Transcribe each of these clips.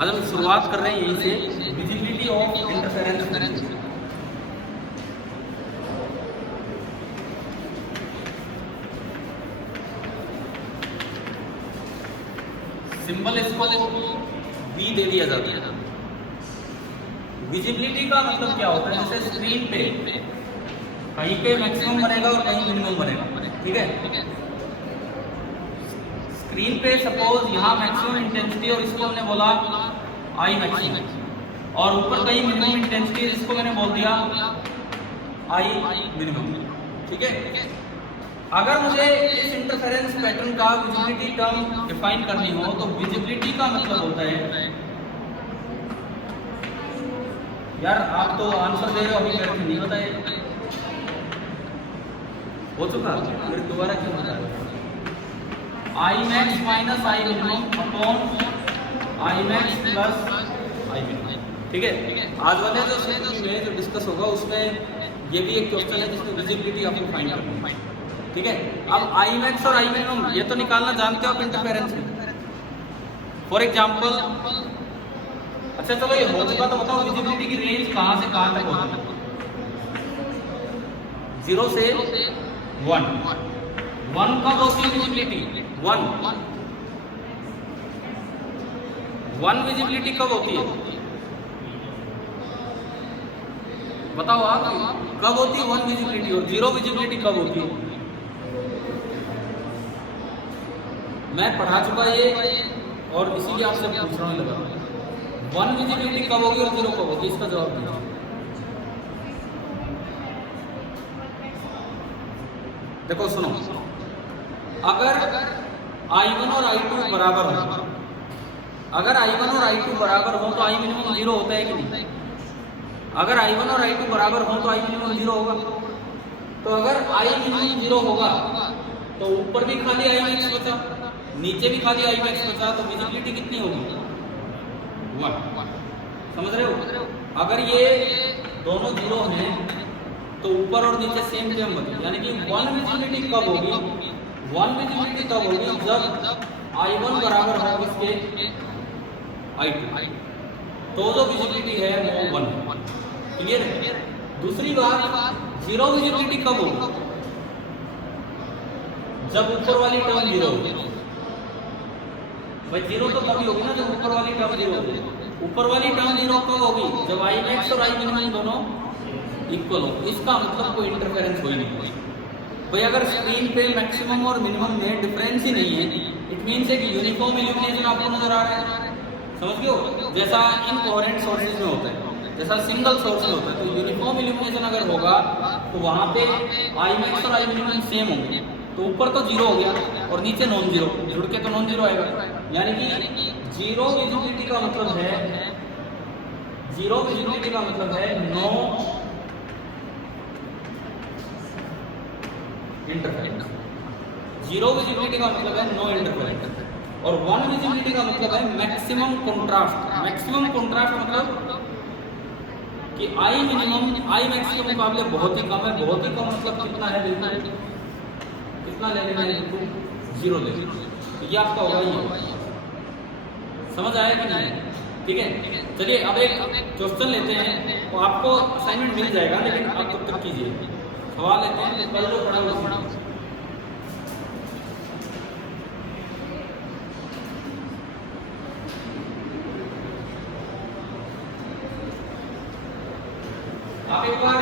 आज हम शुरुआत कर रहे हैं यहीं से, विजिबिलिटी ऑफ इंटरफेरेंस। सिंबल इसको V दे दिया जाता है। विजिबिलिटी का मतलब क्या होता है, जैसे स्क्रीन पे कहीं पे मैक्सिमम बनेगा और कहीं मिनिमम बनेगा, ठीक है। स्क्रीन पे सपोज यहाँ मैक्सिमम इंटेंसिटी और इसको हमने बोला आई मैक्सिमम, और ऊपर कहीं मिनिमम इंटेंसिटी, इसको मैंने बोल दिया आई मिनिमम, ठीक है। अगर मुझे इस इंटरफेरेंस पैटर्न का विजिबिलिटी टर्म डिफाइन करनी हो तो विजिबिलिटी का मतलब होता है, यार आप तो आंसर दे रहे हो, अभी मेरे को नहीं बताए, हो चुका, फिर दोबारा क्यों बता रहे? I max minus I minimum upon I max plus I minimum, ठीक है। आज वाले जो सेशन में जो डिस्कस होगा उसमें ये भी एक क्वेश्चन है जिसमें विजिबिलिटी आपको फाइंड करनी है, ठीक है। अब आई मैक्स और आई मिनिमम ये तो निकालना जानते हो आप इंटरफेरेंस में। फॉर एग्जांपल, अच्छा चलो ये हो चुका, तो बताओ विजिबिलिटी की रेंज कहां से कहां तक होती है? 0 से 1। 1 कब होती है विजिबिलिटी? 1 विजिबिलिटी कब होती है? बताओ आप, कब होती है 1 विजिबिलिटी और 0 विजिबिलिटी कब होती है? मैं पढ़ा चुका ये और इसीलिए आपसे पूछने लगा, 1 विजिबिलिटी कब होगी और 0 कब होगी, इसका जवाब दीजिए। देखो सुनो, अगर I1 और I2 बराबर हो, अगर I1 और I2 बराबर हो तो I मिनिमम 0 होता है कि नहीं? अगर I1 और I2 बराबर हो तो I मिनिमम 0 होगा। तो अगर I मिनिमम 0 होगा तो ऊपर भी खाली I मैक्स बचा, नीचे भी खाली I मैक्स बचा, तो विजिबिलिटी कितनी होगी? 1। समझ रहे हो? अगर ये दोनों 0 हैं तो ऊपर और नीचे सेम टर्म बने, यानी कि 1 विजिबिलिटी कब होगी? 1 विजिबिलिटी तब होगी जब I1 बराबर हो किसके? I2, तो जो विजिबिलिटी है वो 1। क्लियर है? दूसरी बात, 0 विजिबिलिटी कब होगी? जब ऊपर वाली टर्म 0 होगी। भाई 0 तो कभी होगी ना जब ऊपर वाली टर्म 0 होगी। ऊपर वाली टर्म 0 कब होगी? जब आई मैक्स और आई मिनिमम दोनों इक्वल हो। इसका मतलब कोई इंटरफेरेंस कोई नहीं होगी। भाई अगर स्क्रीन पे मैक्सिमम और मिनिमम में डिफरेंस ही नहीं है, इट मीन्स एक यूनिफॉर्म इल्यूमिनेशन आपको नजर आ रहा है। समझ गए हो? जैसा इनकोहेरेंट सोर्सेज में होता है, जैसा सिंगल सोर्स में होता है, तो यूनिफॉर्म इल्यूमिनेशन अगर होगा तो वहां पे आई मैक्स और आई मिनिमम सेम होंगे। तो ऊपर तो 0 हो गया और नीचे नॉन 0, जुड़ के तो नॉन 0 आएगा। यानी कि 0 विजिबिलिटी का मतलब है, 0 विजिबिलिटी का मतलब है नो इंटरफेरेंस। 0 विजिबिलिटी का मतलब है नो इंटरफेरेंस, और 1 विजिबिलिटी का मतलब है मैक्सिमम कंट्रास्ट। मैक्सिमम कंट्रास्ट मतलब कि आई मिनिमम आई मैक्स के मुकाबले बहुत ही कम है। बहुत ही कम मतलब कितना है? बिल्कुल कितना ले लेना है? बिल्कुल 0 ले लेना। तो ये आपका होगा ये। समझ आया कि नहीं? ठीक है, चलिए अब एक क्वेश्चन लेते हैं, तो आपको असाइनमेंट मिल जाएगा, लेकिन आप तब तक कीजिए। सवाल लेते हैं, कल जो पढ़ा हुआ आप एक बार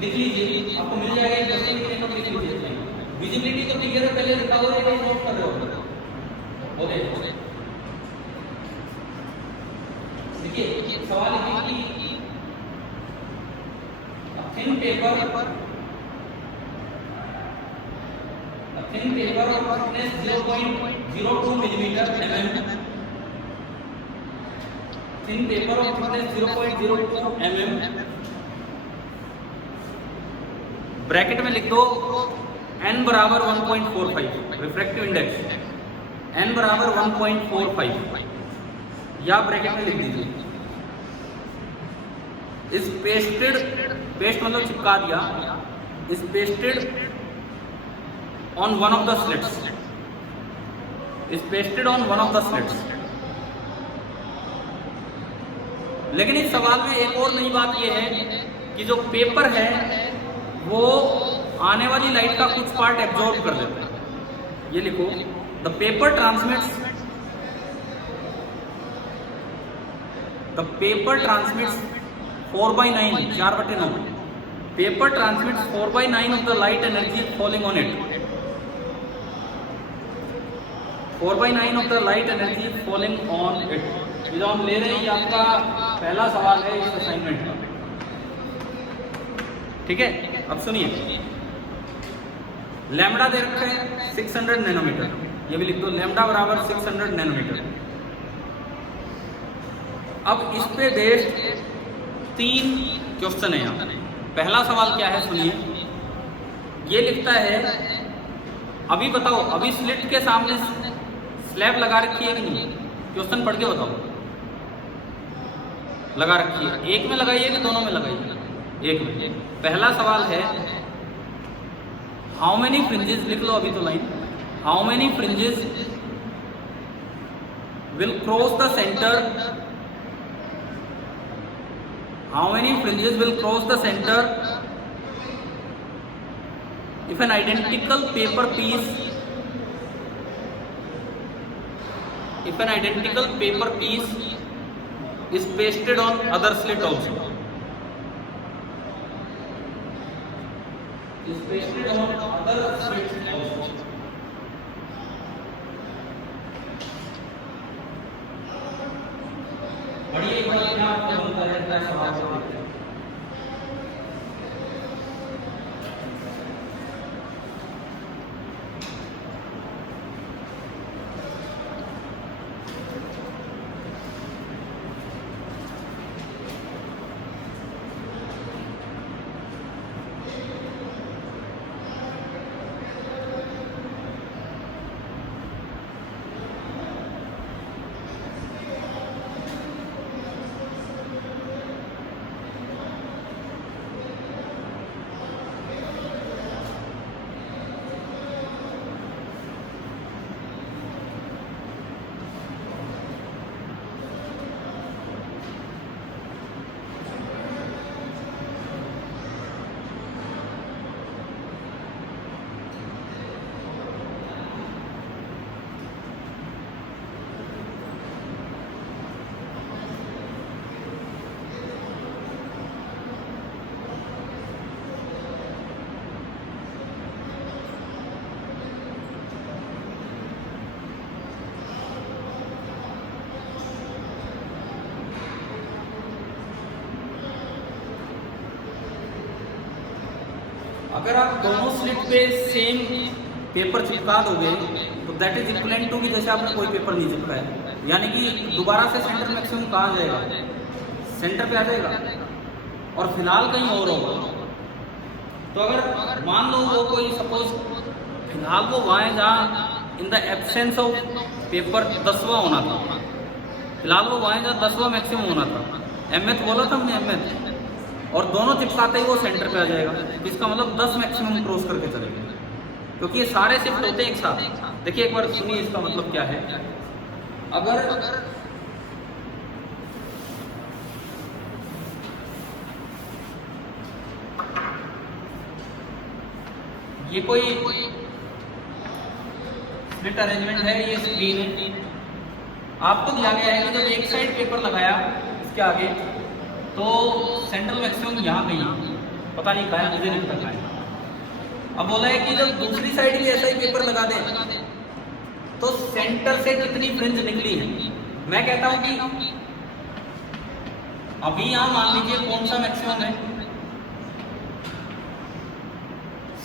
लिख लीजिए, आपको मिल जाएगा। क्वेश्चन लिखने को लिख लीजिए। विजिबिलिटी तो क्लियर है, पहले लिखा हुआ है, नोट कर रहे हो। ओके, देखिए सवाल है कि thin paper of thickness 0.02 millimeter mm, thin paper of thickness 0.02 mm, bracket में लिख दो n बराबर 1.45, रिफ्रैक्टिव इंडेक्स n बराबर 1.45, या ब्रैकेट में लिख दीजिए। इस पेस्टेड, पेस्ट मतलब चिपका दिया, इस pasted on one of the slits, is pasted on one of the slits, लेकिन इस सवाल में एक और नई बात यह है कि जो पेपर है वो आने वाली लाइट का कुछ पार्ट एब्जॉर्ब कर लेता है। ये लिखो, the paper transmits 4/9, 4/9, paper transmits 4/9 of the light energy falling on it, 4/9 of the light energy falling on it. जो हम ले रहे हैं ये आपका पहला सवाल है इस असाइनमेंट का, ठीक है। अब सुनिए, लैम्बडा दे रखा है 600 नैनोमीटर, ये भी लिख दो, लैम्बडा बराबर 600 नैनोमीटर। अब इस पे बेस्ड 3 क्वेश्चन है यहाँ। पहला सवाल क्या है सुनिए, ये लिखता है, अभी बताओ, अभी स्लिट के सामने स्लैब लगा रखी है कि नहीं? क्वेश्चन पढ़ के बताओ। लगा रखी है, एक में लगाइए कि दोनों में लगाइए? एक में। पहला सवाल है, हाउ मेनी फ्रिंजेस, लिख लो अभी तो line, how many fringes will cross the centre, how many fringes will cross the centre if an identical paper piece, if an identical paper piece is pasted on other slit also, is pasted on other slit also। बढ़िए, एक बार क्या आपको बनता है क्या सवाल से देखते हैं। अगर आप दोनों स्लिट पे सेम पेपर चिपका दोगे तो दैट इज इक्वलेंट टू कि जैसे आपने कोई पेपर नहीं चिपकाया, यानी कि दोबारा से सेंटर मैक्सिमम कहाँ जाएगा? सेंटर पे आ जाएगा, और फिलहाल कहीं और होगा। तो अगर मान लो वो कोई सपोज फिलहाल वो वहाँ जहाँ in the absence of paper 10वां होना था, फिलहाल वो वहाँ जहाँ 10वां मैक्सिमम होना था, एमएथ बोला था हमने, एमएथ, और दोनों चिपकाते ही वो सेंटर पे आ जाएगा। इसका मतलब 10 मैक्सिमम क्रॉस करके चलेगा, क्योंकि ये सारे शिफ्ट होते हैं एक साथ। देखिए एक बार सुनिए इसका मतलब क्या है। अगर ये कोई स्प्लिट अरेंजमेंट है, ये स्क्रीन है, आपको दिया गया है कि जब एक साइड पेपर लगाया इसके आगे तो सेंट्रल मैक्सिमम यहाँ कहीं, पता नहीं कहा है, मुझे नहीं पता है। अब बोला है कि जब दूसरी साइड भी ऐसा ही पेपर लगा दे तो सेंटर से कितनी फ्रिंज निकली है। मैं कहता हूं कि अभी यहां मान लीजिए कौन सा मैक्सिमम है,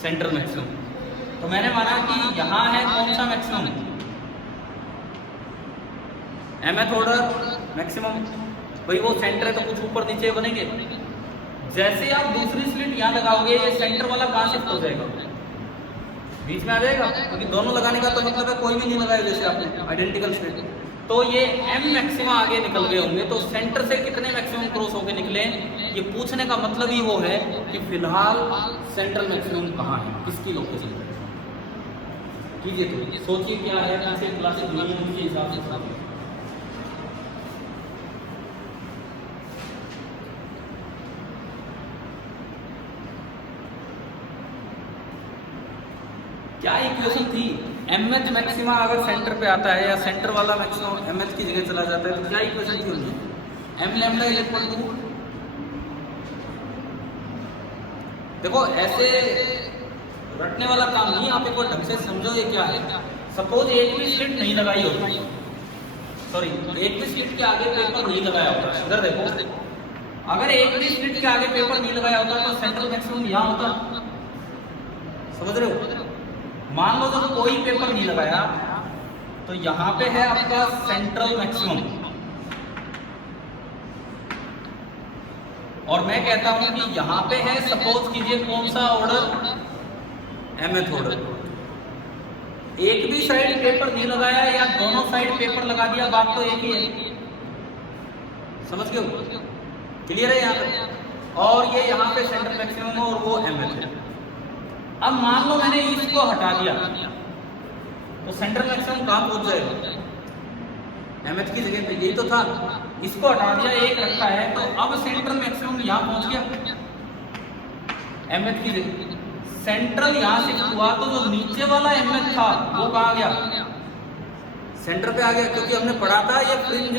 सेंट्रल मैक्सिमम, तो मैंने माना कि यहां है कौन सा मैक्सिमम, mth ऑर्डर मैक्सिमम, भाई वो सेंटर है तो कुछ ऊपर नीचे बनेंगे। जैसे आप दूसरी स्लिट यहाँ लगाओगे ये सेंटर वाला कहाँ शिफ्ट हो जाएगा, बीच में आ जाएगा, क्योंकि दोनों लगाने का तो मतलब है कोई भी नहीं लगाया जैसे आपने आइडेंटिकल स्लिट, तो ये m मैक्सिमम आगे निकल गए होंगे। तो सेंटर से कितने मैक्सिमम क्रॉस होके निकले, ये पूछने का मतलब ही वो है कि फिलहाल सेंट्रल मैक्सिमम कहाँ है, किसकी लोकेशन पे। कीजिए तो सोचिए क्या है, कैसे क्लासेस के हिसाब से। क्या इक्वेशन थी? एमएच मैक्सिमा अगर सेंटर पे आता है या सेंटर वाला मैक्सिमम एमएच की जगह चला जाता है तो क्या इक्वेशन थी उनकी? M lambda is equal to, देखो ऐसे रटने वाला काम नहीं, आप एक बार ढंग से समझो ये क्या है। सपोज एक भी स्लिट नहीं लगाई होती, सॉरी एक भी स्लिट के आगे पेपर नहीं लगाया होता, इधर देखो, अगर एक भी स्लिट के आगे पेपर नहीं लगाया होता तो सेंट्रल मैक्सिमम यहाँ होता, समझ रहे हो? मान लो तो कोई पेपर नहीं लगाया तो यहाँ पे है आपका सेंट्रल मैक्सिमम, और मैं कहता हूं कि यहाँ पे है, सपोज कीजिए कौन सा ऑर्डर? Mth order. एक भी साइड पेपर नहीं लगाया या दोनों साइड पेपर लगा दिया, बात तो एक ही है, समझ गए? क्लियर है यहाँ पे? और ये यहाँ पे सेंट्रल मैक्सिमम है और वो एमएथ है। अब मान लो मैंने इसको हटा दिया तो सेंट्रल मैक्सिमम कहाँ पहुंच जाएगा? एमएच की जगह पे, यही तो था, इसको हटा दिया, एक रखा है, तो अब सेंट्रल मैक्सिमम यहाँ पहुंच गया एमएच की जगह। सेंट्रल यहाँ शिफ्ट हुआ तो जो नीचे वाला एमएच था वो कहाँ गया? सेंटर पे आ गया, क्योंकि हमने पढ़ा था ये फ्रिंज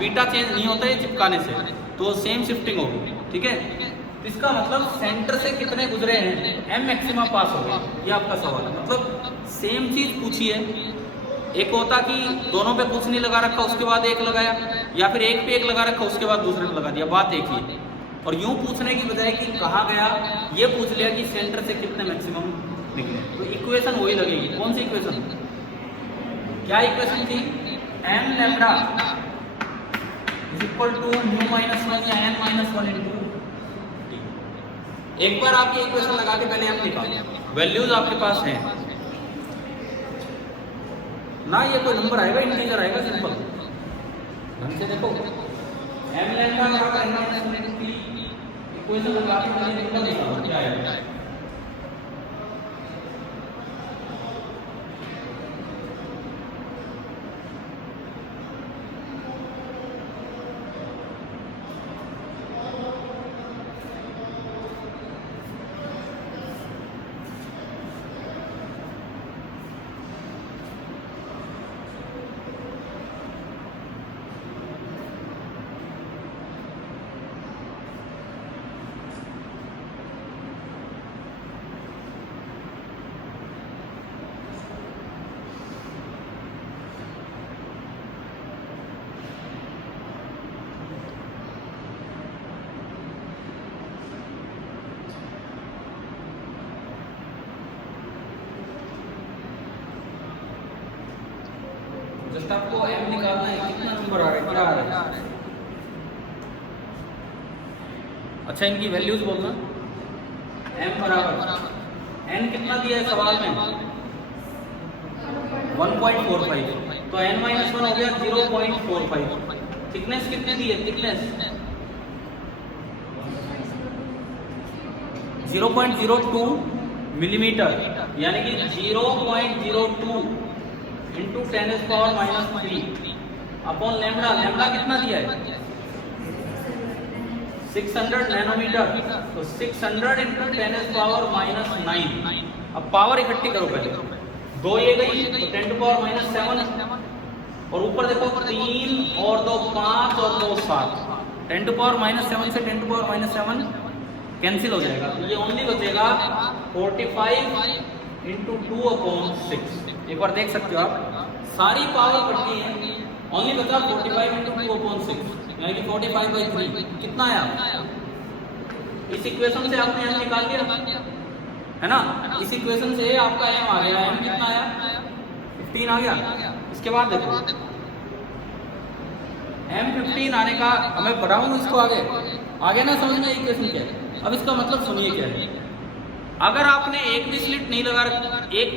बीटा चेंज नहीं होता है चिपकाने से, तो सेम शिफ्टिंग होगी, ठीक है? इसका मतलब सेंटर से कितने गुजरे हैं? एम मैक्सिमा पास हो गया, ये आपका सवाल है। मतलब सेम चीज पूछी है, एक होता कि दोनों पे कुछ नहीं लगा रखा उसके बाद एक लगाया, या फिर एक पे एक लगा रखा उसके बाद दूसरे पे लगा दिया, बात एक ही है। और यूं पूछने की बजाय कि कहाँ गया, ये पूछ लिया कि सेंटर से कितने मैक्सिमम निकले, तो इक्वेशन वही लगेगी। कौन सी इक्वेशन? क्या इक्वेशन थी? M lambda is equal to mu minus 1 या एन माइनस 1 इंटू। एक बार आपकी इक्वेशन लगा के पहले हम निकालें, वैल्यूज आपके पास हैं ना, ये कोई नंबर आएगा, इंटीजर आएगा, सिंपल ढंग से देखो। एम लैम्डा बराबर N minus 1 into T, equation लगा के पहले निकालो क्या आएगा। जस्ट आपको m निकालना है, कितना नंबर आ रहा है, क्या आ रहा है? अच्छा इनकी वैल्यूज बोलना। m बराबर n कितना दिया है सवाल में? 1.45, तो n माइनस 1 हो गया 0.45। थिकनेस कितनी दी है? थिकनेस 0.02 मिलीमीटर, यानी कि 0.02 इंटू 10⁻³ अपॉन लैम्डा। लैम्डा कितना दिया है? 600 नैनोमीटर, तो 600 इंटू 10⁻⁹। अब पावर इकट्ठी करो पहले, 2 ये गई तो 10⁻⁷, और ऊपर देखो 3 और 2 5 और 2 7, 10⁻⁷ से 10⁻⁷ कैंसिल हो जाएगा, तो ये ओनली बचेगा 45 इंटू 2/6। एक बार देख सकते हो आप, सारी पावर कटती है, ओनली बचा 45 इंटू 2/6, यानी कि 45/3। कितना आया? इस इक्वेशन से आपने m निकाल दिया है ना, इस इक्वेशन से आपका m आ गया, m कितना आया? 15 आ गया। इसके बाद देखो m 15 आने का, मैं बढ़ाऊं इसको आगे ना, समझ में इक्वेशन क्या है। अब इसका मतलब सुनिए क्या है। अगर आपने एक भी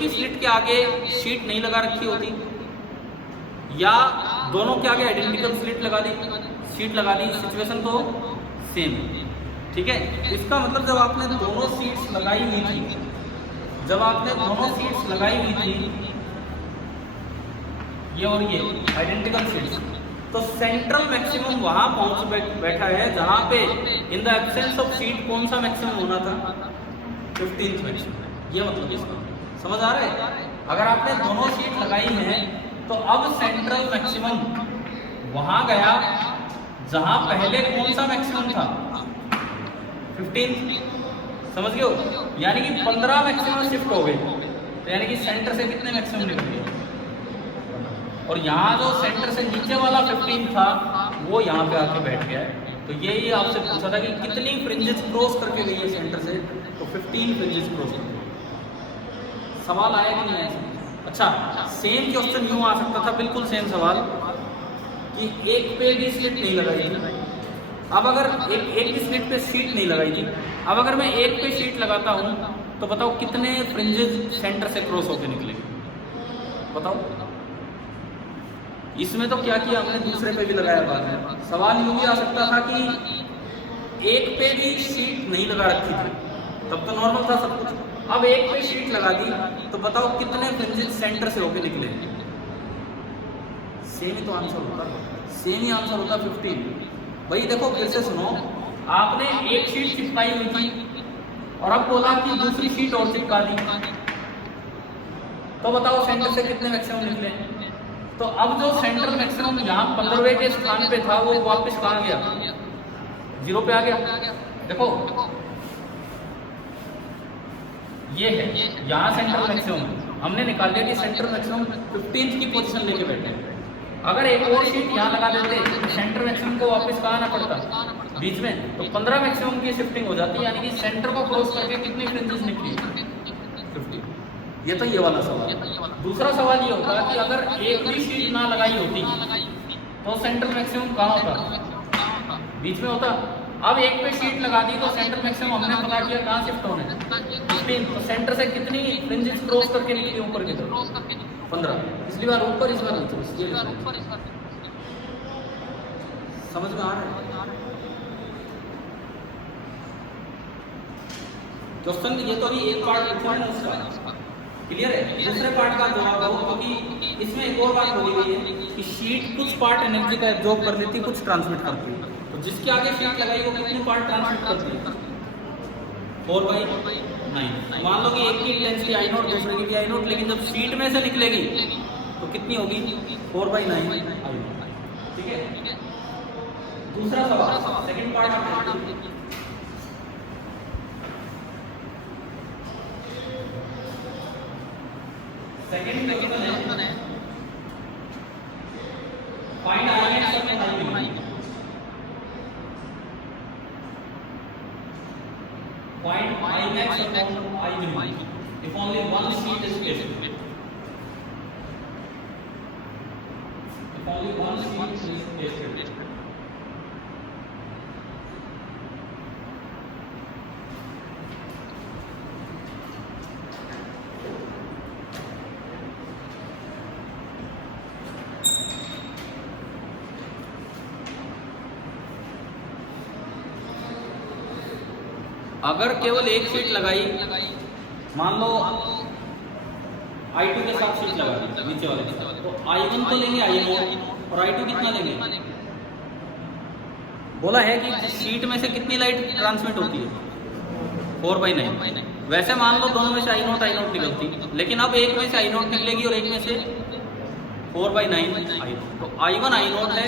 स्लिट के आगे शीट नहीं लगा रखी होती, या दोनों के आगे आइडेंटिकल शीट लगा दी, सिचुएशन तो सेम, ठीक है। इसका मतलब जब आपने दोनों शीट्स लगाई हुई थी, ये और ये आइडेंटिकल शीट्स, तो सेंट्रल मैक्सिमम वहां पहुंच बैठा है जहां पे इन द एब्सेंस ऑफ शीट कौन सा मैक्सिमम होना था? 15th maximum. ये मतलब इसका समझ आ रहा है? अगर आपने दोनों शीट लगाई है तो अब सेंट्रल मैक्सिमम वहां गया जहां पहले कौन सा मैक्सिमम था, 15। समझ गए हो? यानी कि 15 मैक्सिमम शिफ्ट हो गए, तो यानी कि सेंटर से कितने मैक्सिमम निकल गए। और यहाँ जो सेंटर से नीचे वाला 15 था वो यहाँ पे आके बैठ गया है। तो ये आपसे पूछा था कि कितनी फ्रिंजेस क्रॉस करके गई है सेंटर से, तो 15 फ्रिंजेस क्रॉस करके। सवाल आया कि नहीं आया? अच्छा, सेम क्वेश्चन यूं आ सकता था, बिल्कुल सेम सवाल कि एक पे भी स्लिट नहीं लगाई थी। अब अगर एक भी स्लिट पे शीट नहीं लगाई थी, अब अगर मैं एक पे शीट लगाता हूं तो बताओ कितने फ्रिंजेस सेंटर से क्रॉस होकर निकलेंगे, बताओ। इसमें तो क्या किया हमने, दूसरे पे भी लगाया बाद में। सवाल यूं भी आ सकता था कि एक पे भी शीट नहीं लगा रखी थी, तब तो नॉर्मल था सब कुछ। अब एक पे शीट लगा दी तो बताओ कितने फ्रिंजेस सेंटर से होकर निकलेंगे। सेम ही तो आंसर होता, सेम ही आंसर होता 15। भाई देखो फिर से सुनो, आपने एक शीट चिपकाई हुई थी और अब बोला कि दूसरी शीट और चिपका दी, तो बताओ सेंटर से कितने मैक्सिमम निकले। तो अब जो सेंटर मैक्सिमम यहाँ 15वें के स्थान पे था वो वापस कहाँ गया, 0 पे आ गया। देखो ये है, यहाँ सेंट्रल मैक्सिमम हमने निकाल लिया कि सेंट्रल मैक्सिमम 15 की पोजीशन लेके बैठे। अगर एक और शीट यहाँ लगा देते तो सेंटर मैक्सिमम को वापस कहाँ आना पड़ता, बीच में, तो 15 मैक्सिमम की शिफ्टिंग हो जाती, यानी कि सेंटर को क्रॉस करके कितनी फ्रिंजेस निकली, 50। ये तो ये वाला सवाल। दूसरा सवाल ये होता कि अगर एक भी शीट ना लगाई होती तो सेंट्रल मैक्सिमम कहाँ होता, बीच में होता। अब एक पे शीट लगा दी तो सेंटर मैक्सिमम हमने पता किया कहाँ शिफ्ट होने, 15। तो सेंटर से कितनी फ्रिंजेस क्रॉस करके निकली ऊपर की तरफ, 15। पिछली बार ऊपर, इस बार नीचे। समझ में आ रहा है क्वेश्चन? ये तो अभी एक पार्ट लिखा है ना उसका, क्लियर है। दूसरे पार्ट का जवाब दो, क्योंकि इसमें एक और बात बोली गई है कि शीट कुछ पार्ट एनर्जी का एब्जॉर्ब कर लेती, कुछ ट्रांसमिट करती है। तो जिसके आगे शीट लगाई वो कितने पार्ट ट्रांसमिट करती है, 4/9। मान लो कि एक की इंटेंसिटी आई नॉट, दूसरे की भी आई नॉट, लेकिन जब शीट में से निकलेगी तो कितनी होगी, 4/9 आई नॉट। ठीक है। दूसरा सवाल, सेकंड पार्ट, सेकंड क्वेश्चन है, find I X of I. Find Imax upon I if only one sheet is left. If only one sheet is left. अगर केवल एक शीट लगाई, मान लो I2 के साथ शीट लगा दी नीचे वाले के साथ, तो I1 तो लेंगे I0 और I2 कितना लेंगे। बोला है कि शीट में से कितनी लाइट ट्रांसमिट होती है, 4/9। वैसे मान लो दोनों में से I0 निकलती, लेकिन अब एक में से I0 निकलेगी और एक में से 4/9 I0। तो I1 I0 है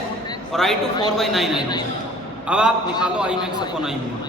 और I2 4/9 I0 है। अब आप निकालो Imax upon I0।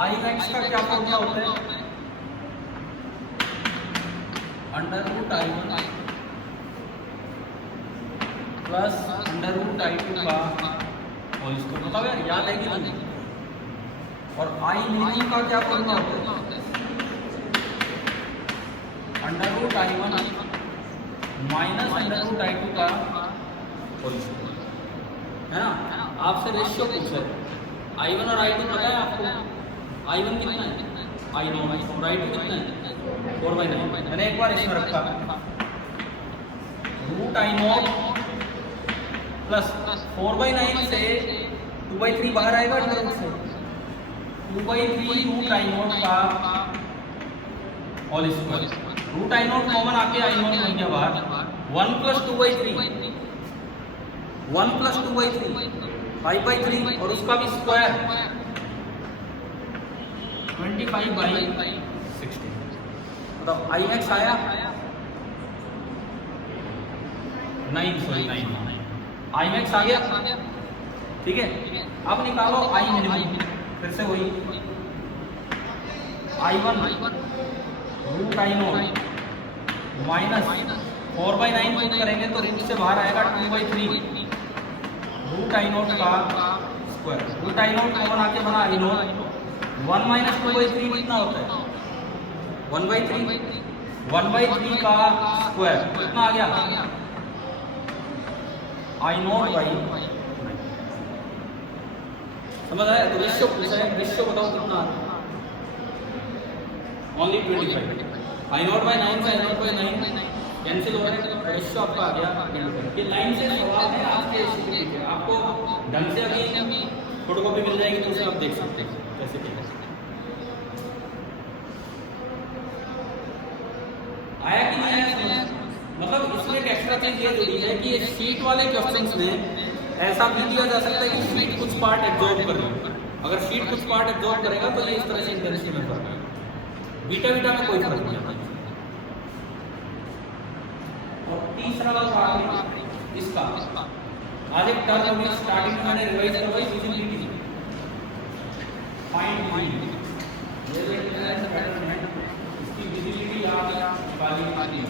I max का क्या फॉर्मूला होता है? Under root I1 plus under root I2 का होल स्क्वायर। बताओ यार, याद है कि नहीं? और आई मिनिमम का क्या फॉर्मूला होता है? Under root I1 minus under root I2 का होल स्क्वायर, है ना? आपसे रेशियो पूछा है, I1 और I2 पता है आपको? I1 कितना है? I0 और I2 कितना है? 4/9। मैंने एक बार इसमें रखा रूट I0 प्लस 4/9 से 2/3 बाहर आएगा अंडर से, 2/3 रूट I0 का whole square. Root I0 common आके I0 बन गया बाहर, 1 प्लस 2/3, 1 प्लस 2/3 5/3 और उसका भी स्क्वायर 25/16। बताओ आई मैक्स आया? 9 आई मैक्स आ गया, ठीक है। अब निकालो आई मिनिमम, फिर से वही I1 root I0 minus 4/9 put करेंगे तो रूट से बाहर आएगा 2/3 रूट I0 का स्क्वायर। रूट I0 कॉमन आके बना I0, 1 माइनस 2/3 कितना होता है? 1/3, 1/3 का स्क्वायर कितना आ गया? I0/9। समझ आया? तो रेशियो पूछा है, रेशियो बताओ कितना? ओनली 25। I0/9 से I0/9 कैंसिल हो रहा है, रेशियो आपका आ गया 25। ये लाइन से सवाल है आपके पीछे, आपको ढंग से अभी फोटोकॉपी मिल जाएगी तो उसे आप देख सकते हैं कैसे क्या आया कि नहीं आया। मतलब इसमें एक एक्स्ट्रा चीज ये जुड़ी है कि ये शीट वाले क्वेश्चंस में ऐसा भी किया जा सकता है कि शीट कुछ पार्ट एब्जॉर्ब कर ले। अगर शीट कुछ पार्ट एब्जॉर्ब करेगा तो ये इस तरह से इंटेंसिटी में फर्क आएगा, बीटा बीटा में कोई फर्क नहीं आता। और तीसरा पार्ट है इसका, आज एक टर्म हमने स्टार्टिंग में मैंने रिवाइज करवाई, विजिबिलिटी। फाइंड वी, ये जो एक पैटर्न है इसकी विजिबिलिटी आप निकालिए।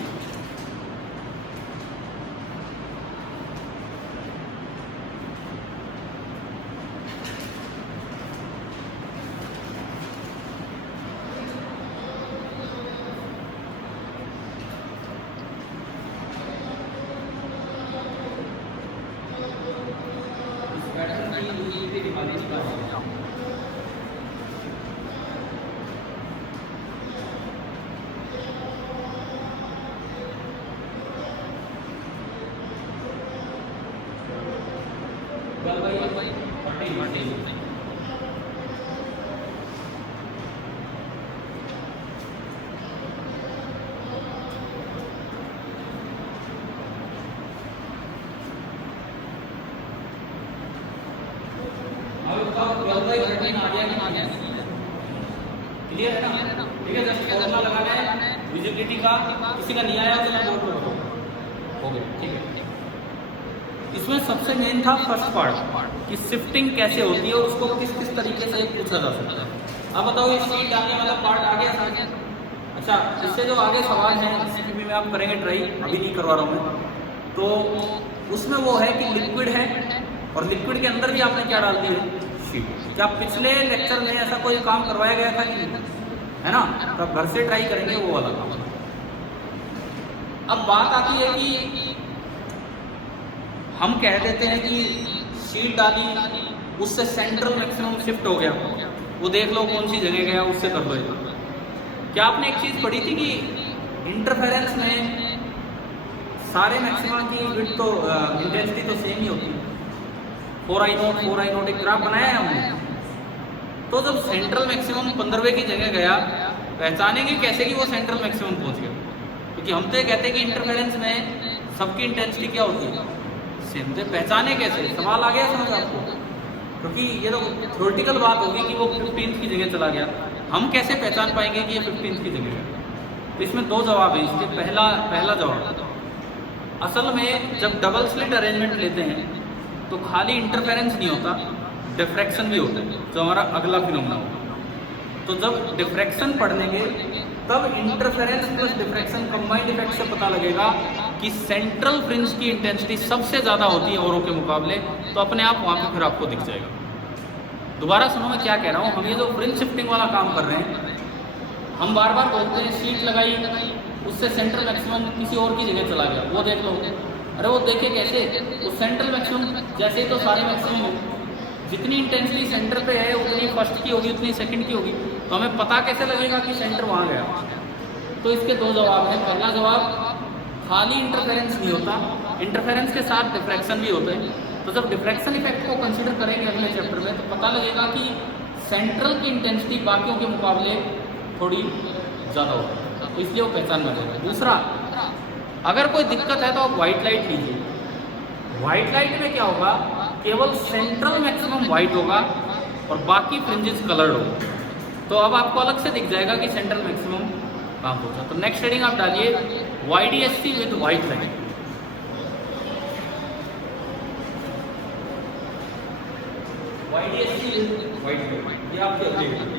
क्लियर है ना? ठीक है, जस्ट फॉर्मूला लगाना है विजिबिलिटी का। किसी का नहीं आया तो मैं बोर्ड पे बताऊं, हो गया, ठीक है। इसमें सबसे मेन था फर्स्ट पार्ट कि शिफ्टिंग कैसे होती है और उसको किस किस तरीके से पूछा जा सकता है। अब बताओ ये शीट डालने वाला पार्ट आ गया था। अच्छा, इससे जो आगे सवाल है सीपीपी में आप करेंगे ट्राई, अभी नहीं करवा रहा हूँ मैं, तो उसमें वो है कि लिक्विड है और लिक्विड के अंदर भी आपने क्या डाल दी है? शीट। क्या पिछले लेक्चर में ऐसा कोई काम करवाया गया था कि नहीं? है ना? तो घर से ट्राई करेंगे वो वाला काम। अब बात आती है कि हम कह देते हैं कि शीट डाली, उससे सेंट्रल मैक्सिमम शिफ्ट हो गया, वो देख लो कौन सी जगह गया, उससे कर लो। क्या आपने एक चीज पढ़ी थी कि इंटरफेरेंस में सारे मैक्सिमा की विड्थ तो इंटेंसिटी तो सेम ही होती है। 4I0 एक ग्राफ बनाया है हमने। तो जब सेंट्रल मैक्सिमम 15वें की जगह गया, पहचानेंगे कैसे कि वो सेंट्रल मैक्सिमम पहुंच गया? क्योंकि हम तो ये कहते हैं कि इंटरफेरेंस में सबकी इंटेंसिटी क्या होती है? सेम। तो पहचाने कैसे? सवाल आ गया समझ आपको? क्योंकि ये तो थ्योरेटिकल बात होगी कि वो 15th की जगह चला गया, हम कैसे पहचान पाएंगे कि ये 15th की जगह है? तो इसमें दो जवाब है इसके। पहला जवाब, असल में जब डबल स्लिट अरेंजमेंट लेते हैं तो खाली इंटरफेरेंस नहीं होता, डिफ्रैक्शन भी होता है, जो हमारा अगला फिनोमेना होगा। तो जब डिफ्रैक्शन पढ़नेंगे तब interference plus diffraction combined effect से पता लगेगा कि सेंट्रल फ्रिंज की इंटेंसिटी सबसे ज़्यादा होती है औरों के मुकाबले, तो अपने आप वहाँ पे फिर आपको दिख जाएगा। दोबारा सुनो मैं क्या कह रहा हूँ। हम ये जो फ्रिंज शिफ्टिंग वाला काम कर रहे हैं, हम बार बार बोलते हैं शीट लगाई, उससे सेंट्रल मैक्सिमम किसी और की जगह चला गया, वो देख लो। अरे वो देखे कैसे? वो सेंट्रल मैक्सिमम जैसे ही तो सारे मैक्सिमम है, जितनी इंटेंसिटी सेंटर पे है उतनी फर्स्ट की होगी, उतनी सेकंड की होगी, तो हमें पता कैसे लगेगा कि सेंटर वहाँ गया? तो इसके दो जवाब हैं। पहला जवाब, खाली इंटरफेरेंस नहीं होता, इंटरफेरेंस के साथ डिफ्रैक्शन भी होते हैं। तो जब डिफ्रैक्शन इफेक्ट को कंसीडर करेंगे अगले चैप्टर में, तो पता लगेगा कि सेंट्रल की इंटेंसिटी बाकियों के मुकाबले थोड़ी ज़्यादा होती है, तो इसलिए वो पहचान में आएगा। दूसरा, अगर कोई दिक्कत है तो आप वाइट लाइट लीजिए। वाइट लाइट में क्या होगा? केवल सेंट्रल मैक्सिमम वाइट होगा और बाकी फ्रिंजेस कलर्ड होगा, तो अब आपको अलग से दिख जाएगा कि सेंट्रल मैक्सिमम कहाँ पहुंचा। तो नेक्स्ट हेडिंग आप डालिए YDSC with white light. YDSC with white light, ये आपके अपडेट है।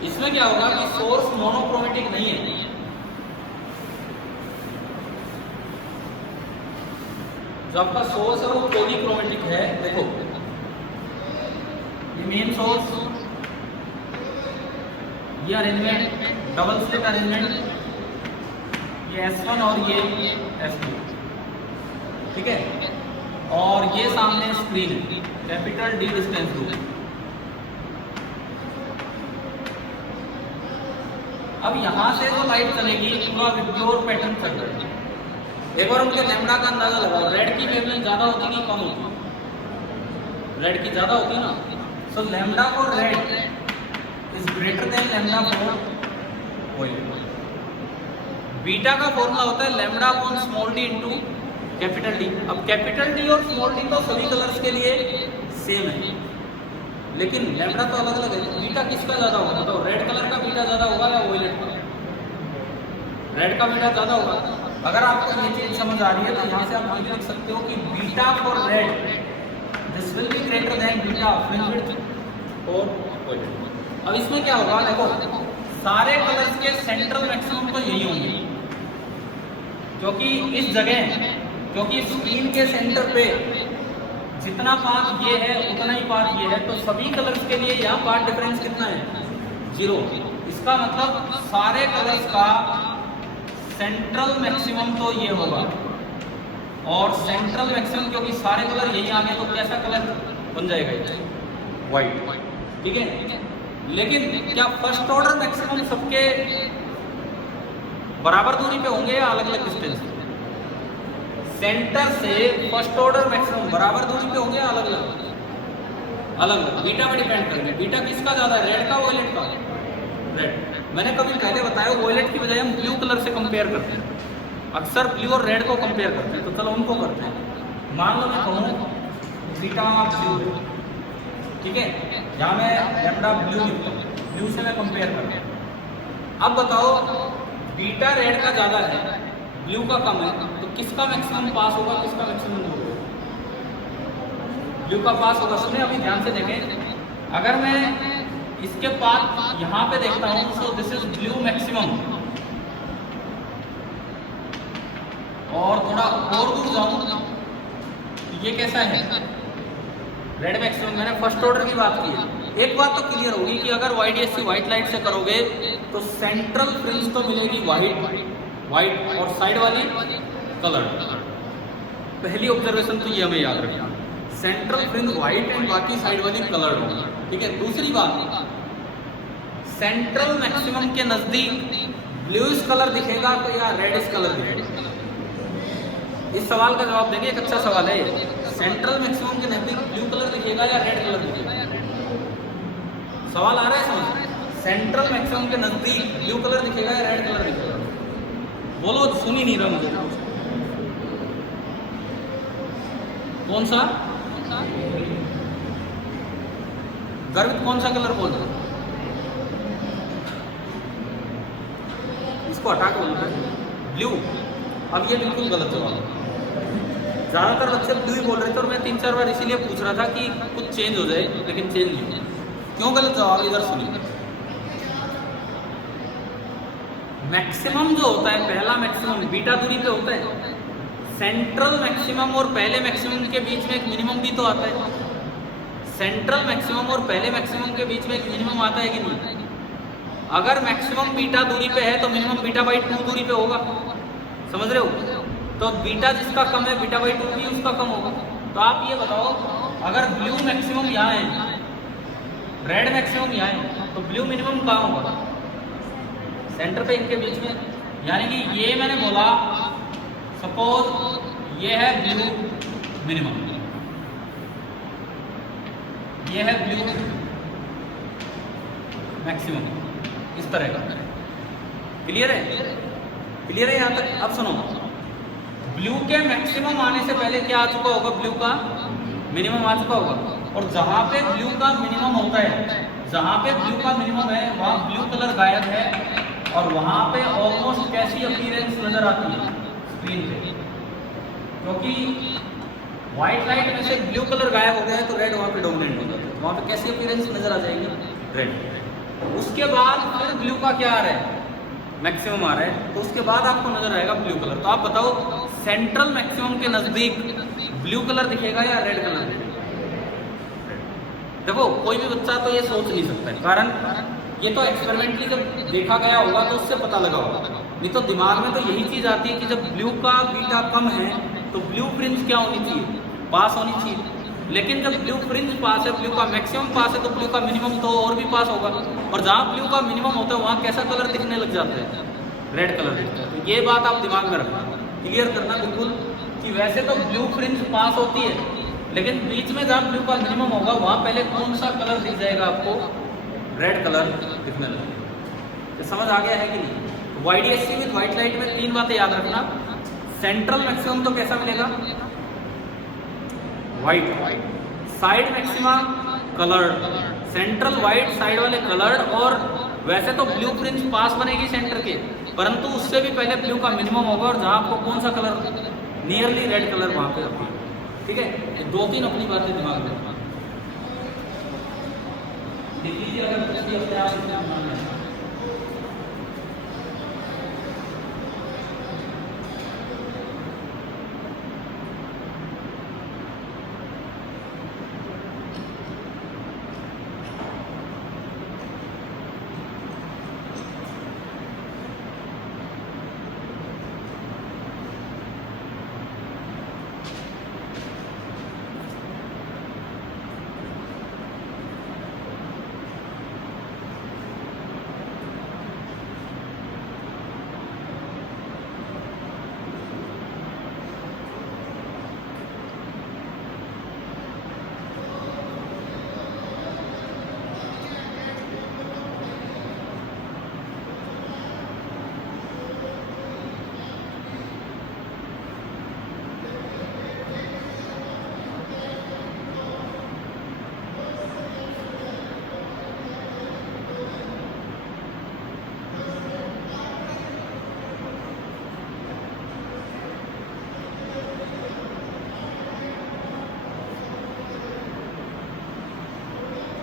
इसमें क्या होगा कि सोर्स मोनोक्रोमेटिक नहीं है, जो आपका सोर्स है वो पॉलीक्रोमेटिक है। देखो ये मेन सोर्स, ये अरेंजमेंट डबल स्लिट अरेंजमेंट, ये S1 और ये S2, ठीक है, और ये सामने screen, capital D distance rule. अब यहाँ से जो लाइट चलेगी पूरा विब्ग्योर पैटर्न चल रहा है। एक बार उनके लैम्डा का अंदाजा लगाओ, रेड की वेवलेंथ ज़्यादा होती कि कम होती? रेड की ज़्यादा होती ना, so lambda for red is greater than lambda for violet. Beta का फॉर्मूला होता है lambda upon small D into capital D. अब कैपिटल डी और स्मॉल डी तो सभी कलर्स के लिए सेम है, लेकिन लैम्डा तो अलग अलग है। बीटा किसका ज़्यादा होगा? तो रेड कलर का बीटा ज़्यादा होगा या वायलेट का? रेड का बीटा ज़्यादा होगा। अगर आपको ये चीज़ समझ आ रही है तो यहाँ से आप लिख सकते हो कि beta for red this will be greater than beta fringe width for violet. अब इसमें क्या होगा? देखो सारे कलर्स के सेंट्रल मैक्सिमम तो यही होंगे, क्योंकि इस जगह, क्योंकि स्क्रीन के सेंटर पे जितना पाथ ये है उतना ही पाथ ये है, तो सभी कलर्स के लिए यहाँ पाथ डिफरेंस कितना है? 0। इसका मतलब सारे कलर्स का सेंट्रल मैक्सिमम तो ये होगा, और सेंट्रल मैक्सिमम क्योंकि सारे कलर यही आ गए तो कैसा कलर बन जाएगा? ये वाइट, ठीक है। लेकिन क्या फर्स्ट ऑर्डर मैक्सिमम सबके बराबर दूरी पे होंगे या अलग अलग डिस्टेंस? सेंटर से फर्स्ट ऑर्डर मैक्सिमम बराबर दूरी पे होंगे, अलग अलग? अलग अलग। बीटा पे डिपेंड करेंगे। बीटा किसका ज्यादा है, रेड का वायलेट का? रेड। मैंने कभी पहले बताया वायलेट की बजाय हम ब्लू कलर से कंपेयर करते हैं। अक्सर ब्लू और रेड को कंपेयर करते हैं, तो चलो उनको करते हैं। मान लो मैं कहूँ बीटा ब्लू, ठीक है, यहाँ मैं लैम्डा ब्लू लिखता हूँ, ब्लू से मैं कंपेयर कर रहा हूँ। अब बताओ बीटा रेड का ज्यादा है, ब्लू का कम है, तो किसका मैक्सिमम पास होगा, किसका मैक्सिमम होगा? ब्लू का पास होगा। सुनिए अभी ध्यान से देखें, अगर मैं इसके पास यहाँ पे देखता हूँ, so this is blue maximum, और थोड़ा और दूर जाऊँ तो ये कैसा है, रेड मैक्सिमम। मैंने फर्स्ट ऑर्डर की बात की है। एक बात तो क्लियर होगी कि अगर YDSC वाइट लाइट से करोगे तो सेंट्रल फ्रिंज तो मिलेगी वाइट और साइड वाली कलर। पहली ऑब्जर्वेशन तो ये हमें याद रखना, सेंट्रल फ्रिंज वाइट एंड बाकी साइड वाली कलर होगी, ठीक है। दूसरी बात, सेंट्रल मैक्सिमम के नजदीक ब्लूइश कलर दिखेगा तो या रेडिश कलर दिखेगा? इस सवाल का जवाब देंगे, एक अच्छा सवाल है ये। सेंट्रल मैक्सिमम के नजदीक ब्लू कलर दिखेगा या रेड कलर दिखेगा? सवाल आ रहा है समझ? सेंट्रल मैक्सिमम के नजदीक ब्लू कलर दिखेगा या रेड कलर दिखेगा? बोलो, सुन ही नहीं रहा मुझे। कौन सा गर्वित, कौन सा कलर बोल रहा? इसको हटा के बोलते हैं ब्लू। अब ये बिल्कुल गलत जवाब है। ज़्यादातर बच्चे ब्लू ही बोल रहे थे और मैं 3-4 बार इसीलिए पूछ रहा था कि कुछ चेंज हो जाए, लेकिन चेंज नहीं हुआ। क्यों गलत जवाब? इधर सुनिए। मैक्सिमम जो होता है, पहला मैक्सिमम बीटा दूरी पे होता है। सेंट्रल मैक्सिमम और पहले मैक्सिमम के बीच में एक मिनिमम भी तो आता है। सेंट्रल मैक्सिमम और पहले मैक्सिमम के बीच में एक मिनिमम आता है कि नहीं? अगर मैक्सिमम बीटा दूरी पे है तो मिनिमम बीटा बाई 2 दूरी पे होगा। समझ रहे हो? तो बीटा जिसका कम है, बीटा बाई 2 भी उसका कम होगा। तो आप ये बताओ, अगर ब्लू मैक्सिमम यहाँ है, रेड मैक्सिमम यहाँ है, तो ब्लू मिनिमम कहाँ होगा? सेंटर पे, इनके बीच में। यानी कि ये मैंने बोला, सपोज ये है ब्लू मिनिमम, ये है ब्लू मैक्सिमम, इस तरह का। क्लियर है? क्लियर है यहाँ तक? अब सुनो, ब्लू के मैक्सिमम आने से पहले क्या आ चुका होगा? ब्लू का मिनिमम आ चुका होगा। और जहाँ पे ब्लू का मिनिमम होता है, जहाँ पे ब्लू का मिनिमम है, वहाँ ब्लू कलर गायब है और वहाँ पे ऑलमोस्ट कैसी अपीयरेंस नजर आती है स्क्रीन पे? क्योंकि व्हाइट लाइट में से ब्लू कलर गायब हो गया है तो रेड वहाँ पे डोमिनेट हो जाता है। वहाँ पे कैसी अपीयरेंस नजर आ जाएगी? रेड। उसके बाद फिर ब्लू का क्या आ रहा है? मैक्सिमम आ रहा है, तो उसके बाद आपको नजर आएगा ब्लू कलर। तो आप बताओ, सेंट्रल मैक्सिमम के नजदीक ब्लू कलर दिखेगा या रेड कलर दिखेगा? देखो, कोई भी बच्चा तो ये सोच नहीं सकता है, कारण ये तो एक्सपेरिमेंटली जब देखा गया होगा तो उससे पता लगा होगा। नहीं तो दिमाग में तो यही चीज आती है कि जब ब्लू का बीटा कम है तो ब्लू फ्रिंज क्या होनी चाहिए? पास होनी चाहिए। लेकिन जब ब्लू फ्रिंज पास है, ब्लू का मैक्सिमम पास है, तो ब्लू का मिनिमम तो और भी पास होगा। और जहाँ ब्लू का मिनिमम होता है वहाँ कैसा कलर दिखने लग जाता है? रेड कलर दिखता है। तो ये बात आप दिमाग में रखना, क्लियर करना बिल्कुल, कि वैसे तो ब्लू फ्रिंज पास होती है, लेकिन बीच में जहाँ ब्लू का मिनिमम होगा वहाँ पहले कौन सा कलर दिख जाएगा आपको? रेड कलर दिखने लगेगा। समझ आ गया है कि नहीं? वाईडीएससी विद व्हाइट लाइट में 3 बातें याद रखना। सेंट्रल मैक्सिमम तो कैसा मिलेगा? White. Side maxima coloured, central white, side वाले कलर्ड। और वैसे तो ब्लू फ्रिंज पास बनेगी सेंटर के, परंतु उससे भी पहले ब्लू का मिनिमम होगा और जहाँ आपको कौन सा कलर? नियरली रेड कलर वहाँ पे रखिए। ठीक है? 2-3 अपनी बातें दिमाग में रखना। देख लीजिए, अगर कुछ भी अपने आप इसमें बनाना है।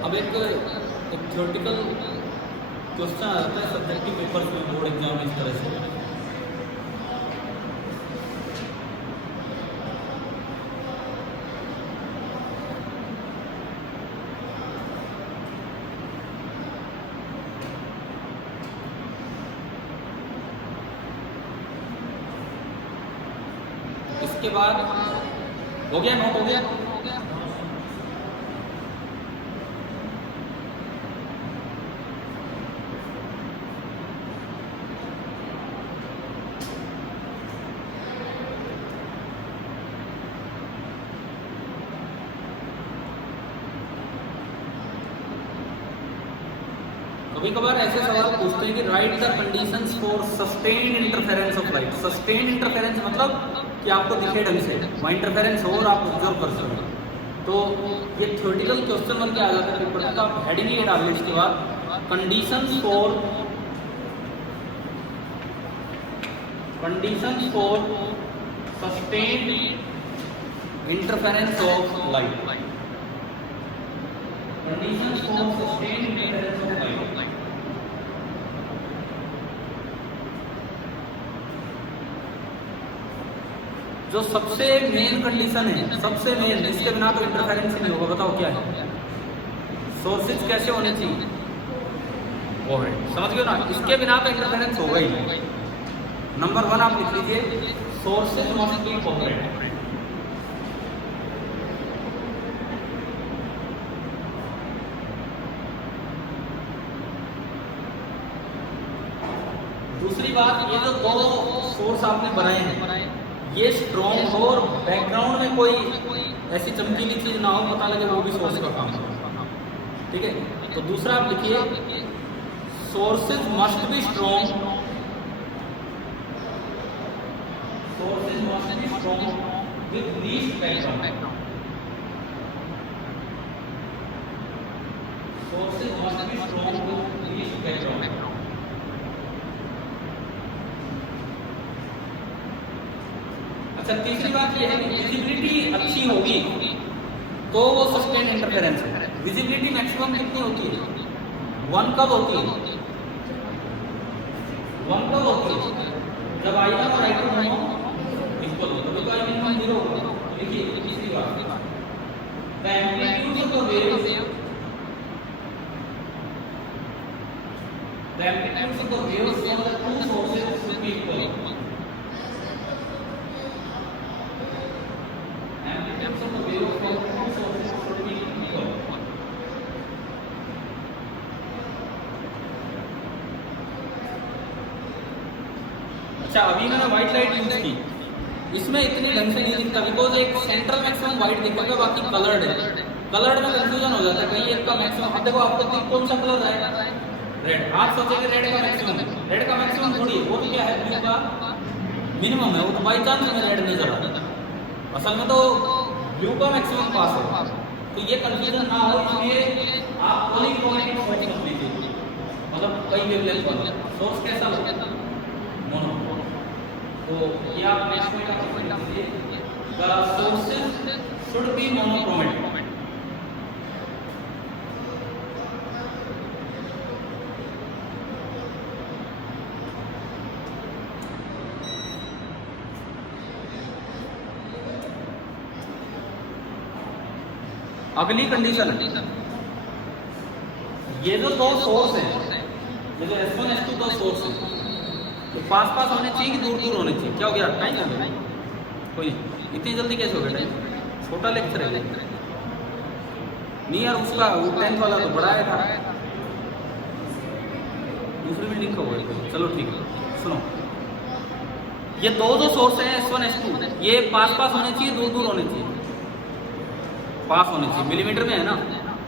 अब एक थ्योरेटिकल क्वेश्चन आ जाता है सब्जेक्टिव पेपर्स में, बोर्ड एग्जाम में, इस तरह से। इसके बाद हो गया, नोट हो गया? कभी कभार ऐसे सवाल पूछते हैं कि right the conditions for sustained interference of light. Sustained interference मतलब कि आपको दिखे ढंग से, वहाँ इंटरफेरेंस हो और आप ऑब्जर्व कर सकें। तो ये थ्योरेटिकल क्वेश्चन बन के आ जाता है पेपर में। तो आप हेडिंग ये डालिए इसके बाद, conditions for conditions for sustained interference of light. Conditions for sustained interference of light. जो सबसे मेन कंडीशन है, सबसे मेन, इसके बिना तो इंटरफेरेंस ही नहीं होगा, बताओ क्या है? सोर्सेज कैसे होने चाहिए? वो है, समझ गए ना? इसके बिना तो इंटरफेरेंस होगा ही नहीं। नंबर 1 आप लिख लीजिए, सोर्सेज मस्ट बी कोहेरेंट। दूसरी बात, ये जो दो सोर्स आपने बनाए हैं, ये स्ट्रॉन्ग हो और बैकग्राउंड में कोई ऐसी चमकीली चीज ना हो, पता लगे वो भी सोर्स का काम है। ठीक है, तो दूसरा आप लिखिए, sources must be strong, sources must be strong with least background, sources must be strong with least background. अच्छा, तीसरी बात यह है कि विजिबिलिटी अच्छी होगी तो वो सस्टेन इंटरफेरेंस है। विजिबिलिटी मैक्सिमम कितनी होती है? 1 कब होती है? 1 कब होती है? जब I1 और I2 दोनों इक्वल हो, तभी तो I मिनिमम 0 होगा। देखिए तीसरी बात, the amplitude of the waves, the amplitude of the waves from the two sources should be equal. अच्छा, अभी मैंने व्हाइट लाइट यूज की, इसमें इतनी ढंग से नहीं दिखता, बिकॉज एक सेंट्रल मैक्सिमम व्हाइट दिखेगा, बाकी कलर्ड है। कलर्ड में कंफ्यूजन हो जाता है, कहीं एक का मैक्सिमम। अब देखो आपको कौन सा कलर है? रेड। आप सोचेंगे रेड का मैक्सिमम है, रेड का मैक्सिमम थोड़ी है, वो तो क्या है, ब्लू का मिनिमम है। वो तो बाई चांस हमें रेड नजर आता है, असल में तो ब्लू का मैक्सिमम पास है। तो ये कंफ्यूजन ना हो, इसलिए आप पॉलीक्रोमैटिक सोर्स मत लीजिए, मतलब कई वेवलेंथ पर सोर्स कैसा हो, मोनो। तो ये आप नेक्स्ट पॉइंट आप समझ लीजिए, the sources should be monochromatic. अगली कंडीशन, ये जो दो सोर्स है, ये जो S1 S2 दो सोर्स है, तो पास पास होने चाहिए कि दूर दूर होने चाहिए? क्या हो गया, टाइम हो गया? कोई इतनी जल्दी कैसे हो गया टाइम? छोटा लेक्चर है नहीं यार, उसका वो 10th वाला तो बड़ा है था, दूसरी बिल्डिंग का हुआ। चलो ठीक है, सुनो, ये दो जो सोर्स है S1 S2, ये पास पास होने चाहिए, दूर दूर होने चाहिए? पास होने चाहिए, मिलीमीटर में है ना।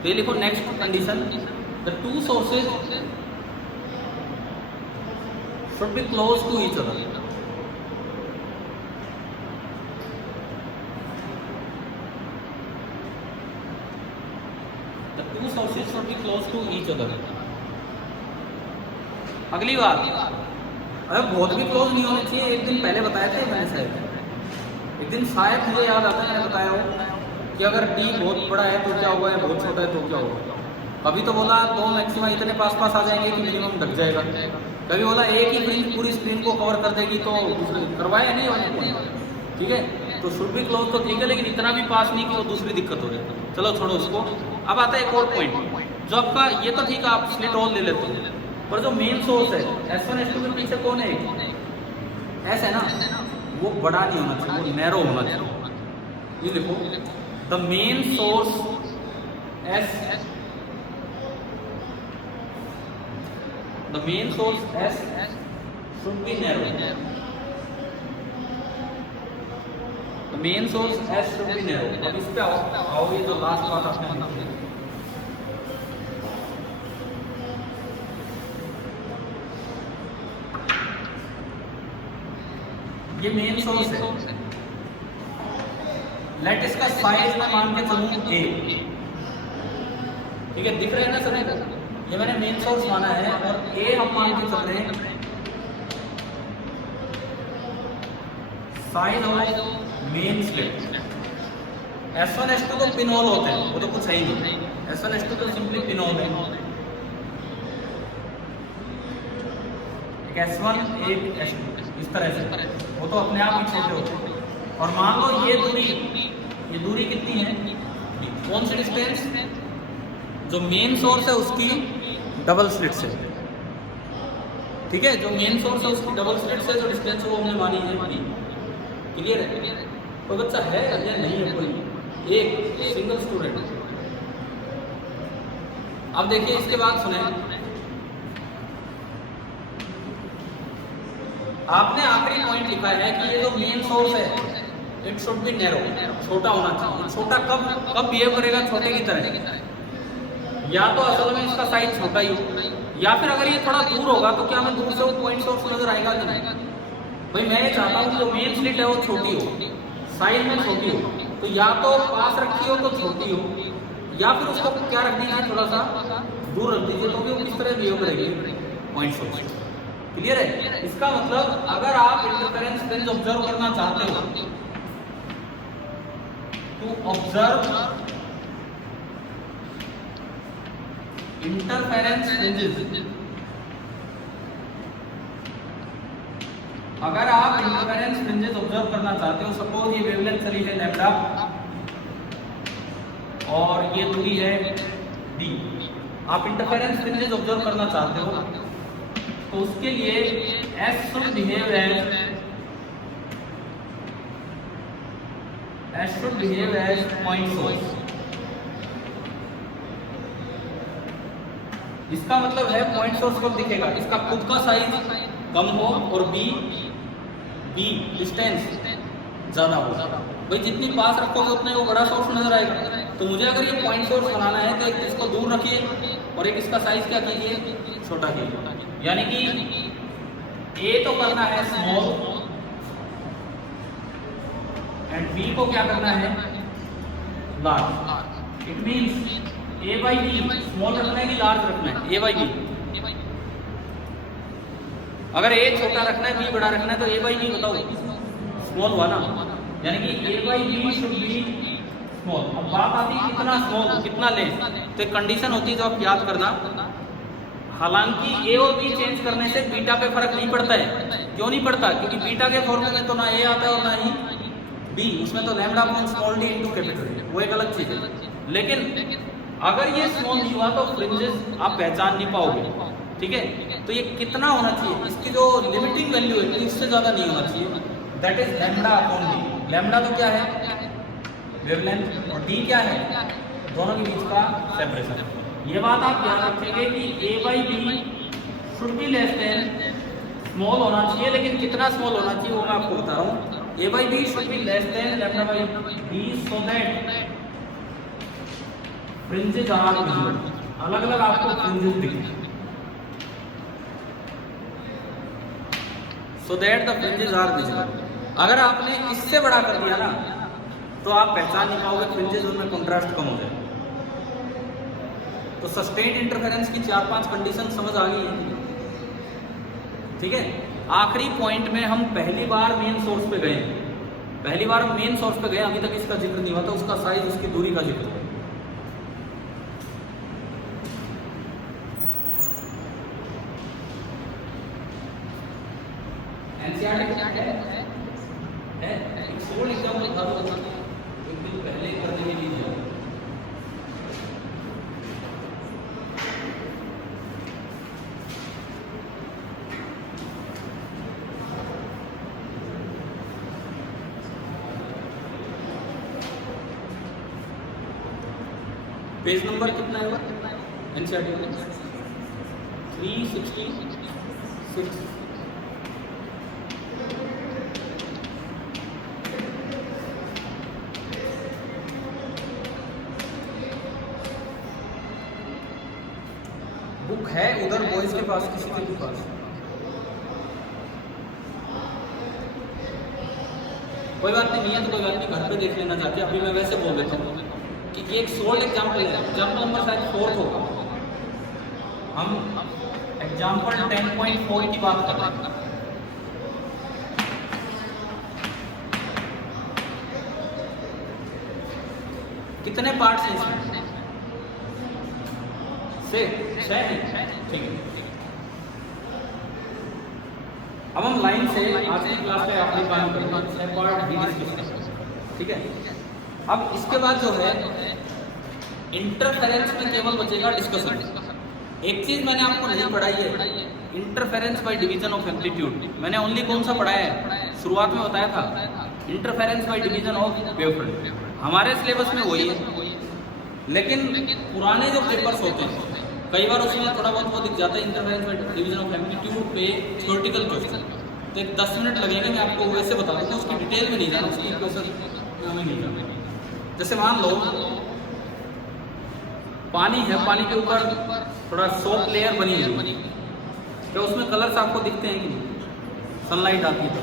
तो ये लिखो next condition, the two sources should be close to each other. The two sources should be close to each other. अगली बात, अरे बहुत भी क्लोज नहीं होने चाहिए। एक दिन पहले बताया था मैंने शायद, एक दिन शायद मुझे याद आता है मैंने बताया हो कि अगर टी बहुत बड़ा है तो क्या होगा, बहुत छोटा है तो क्या होगा। कभी तो बोला दो मैक्सिमम इतने पास पास आ जाएंगे कि मिनिमम ढक जाएगा, कभी बोला एक ही फ्रिंज पूरी स्क्रीन को कवर कर देगी, तो करवाया नहीं होने। ठीक है, तो शुड बी क्लोज तो ठीक है, लेकिन इतना भी पास नहीं कि वो दूसरी दिक्कत हो रही। चलो छोड़ो उसको। अब आता है एक और पॉइंट, जो आपका ये तो ठीक है, आप स्लिट होल ले लेते हो, पर जो मेन सोर्स है S1 S2 के पीछे कौन है? S है ना, वो बड़ा नहीं होना चाहिए, वो नैरो होना चाहिए। ये लिखो, the main source S, the main source S should be narrow. The main source S should be narrow. अब इस पे आओ, ये जो लास्ट बात आपने ये मेन सोर्स है, लेट इसका साइज में मान के चलूं A। ठीक है, दिख रहा है ना सभी को? ये मैंने मेन सोर्स माना है और A हम मान के चल रहे हैं size of main slit. S1 S2 तो पिन होल होते हैं, वो तो कुछ है ही नहीं। S1 S2 तो सिंपली पिन होल है। एक S1 एक S2 इस तरह से, वो तो अपने आप ही छोटे होते हैं। और मान लो ये दूरी कितनी है, कौन सी डिस्टेंस, जो मेन सोर्स है उसकी डबल स्लिट से, ठीक है, जो मेन सोर्स है उसकी डबल स्लिट से जो डिस्टेंस है वो हमने मानी है। क्लियर है? कोई बच्चा है या नहीं है? कोई एक सिंगल स्टूडेंट। अब देखिए इसके बाद सुने, आपने आखिरी पॉइंट लिखा है कि ये जो मेन सोर्स है इट शुड बी नैरो, छोटा होना चाहिए। छोटा कब बिहेव करेगा छोटे की तरह, या तो असल में इसका साइज छोटा ही हो, या फिर अगर ये थोड़ा दूर होगा तो क्या हमें दूर से वो पॉइंट सोर्स नजर आएगा कि नहीं? भाई मैं ये चाहता हूँ कि जो मेन स्लिट है वो छोटी हो, साइज में छोटी हो, तो या तो पास रखी हो तो छोटी हो, या फिर उसको क्या रख दीजिए, थोड़ा सा दूर रख दीजिए, तो वो किस तरह बिहेव करेगी पॉइंट सोर्स। क्लियर है? इसका मतलब अगर आप इंटरफेरेंस फ्रिंज ऑब्जर्व करना चाहते हो, टू ऑब्जर्व इंटरफेरेंस फ्रिंजेस, अगर आप इंटरफेरेंस फ्रिंजेस ऑब्जर्व करना चाहते हो, सपोज ये वेवलेंथ चली है लैम्डा और ये दूरी है d, आप इंटरफेरेंस फ्रिंजेस ऑब्जर्व करना चाहते हो तो उसके लिए S should behave as point source. इसका मतलब है पॉइंट सोर्स कब दिखेगा, इसका खुद का साइज कम हो और बी डिस्टेंस ज्यादा हो। भाई जितनी पास रखोगे उतना वो बड़ा सोर्स नजर आएगा। तो मुझे अगर ये पॉइंट सोर्स बनाना है तो एक इसको दूर रखिए और एक इसका साइज क्या कीजिए, छोटा कीजिए। यानी कि ए तो करना है स्मॉल एंड बी को क्या करना है large. It means A by B small रखना है कि लार्ज रखना है, ए बाई बी। अगर ए छोटा रखना है बी बड़ा रखना है तो ए बाई बी बताओ, स्मॉल हुआ ना, यानी कि a by b should be small. अब बात आती है कितना स्मॉल कितना लें, तो एक कंडीशन होती है जो आप याद करना, हालांकि ए और बी चेंज करने से बीटा पे फर्क नहीं पड़ता है। क्यों नहीं पड़ता? क्योंकि बीटा के फॉर्मूले में तो ना ए आता है और ना ही बी, उसमें तो lambda upon small D into capital, वो एक अलग चीज है। लेकिन अगर ये स्मॉल नहीं हुआ तो फ्रिंजेस आप पहचान नहीं पाओगे, ठीक है? तो ये कितना होना चाहिए, इसकी जो लिमिटिंग वैल्यू है इससे ज्यादा नहीं होना चाहिए, that is lambda upon D. Lambda तो क्या है वेवलेंथ और डी क्या है दोनों के बीच का सेपरेशन। ये बात आप याद रखेंगे कि a by b should be less than small होना चाहिए, लेकिन कितना स्मॉल होना चाहिए वो मैं आपको बता रहा हूँ। A by b should be less than lambda by d so that fringes are visible, अलग अलग आपको फ्रिंजेस दिखेंगे, so that the fringes are visible. अगर आपने इससे बड़ा कर दिया ना तो आप पहचान नहीं पाओगे, फ्रिंजेस उनमें कंट्रास्ट कम हो जाए। तो सस्टेन्ड इंटरफेरेंस की 4-5 कंडीशन समझ आ गई है, ठीक है? आखिरी पॉइंट में हम पहली बार मेन सोर्स पे गए, पहली बार मेन सोर्स पे गए, अभी तक इसका जिक्र नहीं हुआ था, उसका साइज उसकी दूरी का जिक्र। है एक सोल एग्जाम्पल था तो एक दिन पहले करने के लिए दिया। पेज नंबर कितना है एनसीईआरटी में 366। बुक है उधर बॉयज के पास, किसी के भी पास। कोई बात नहीं है तो कोई बात नहीं, घर पे देख लेना जाके। अभी मैं वैसे बोल देता हूँ कि ये एक सोल्ड एग्जाम्पल है, एग्जाम्पल नंबर शायद 4 होगा। हम एग्जाम्पल 10.4 की बात कर रहे हैं। कितने पार्ट्स हैं इसमें? 6 हैं, ठीक है। अब हम लाइन से आज की क्लास में अपनी बात करेंगे 6 पार्ट भी डिस्कस करेंगे, ठीक है। अब इसके बाद जो है इंटरफेरेंस में केवल बचेगा डिस्कशन। एक चीज मैंने आपको नहीं पढ़ाई है, interference by division of amplitude. मैंने ओनली कौन सा पढ़ाया है? शुरुआत में बताया था interference by division of wavefront, हमारे सिलेबस में वही है। लेकिन पुराने जो पेपर्स होते हैं कई बार उसमें थोड़ा बहुत वो दिख जाता है interference by division of amplitude पे थ्योरेटिकल क्वेश्चन, तो 10 मिनट लगेंगे, मैं आपको वैसे बता दूँ, उसकी डिटेल में नहीं जाना, उसकी क्वेश्चन हमें नहीं जाना। जैसे मान लो पानी है, पानी के ऊपर थोड़ा सॉफ्ट लेयर बनी हुई, क्या उसमें कलर्स आपको दिखते हैं कि नहीं? सनलाइट आती है तो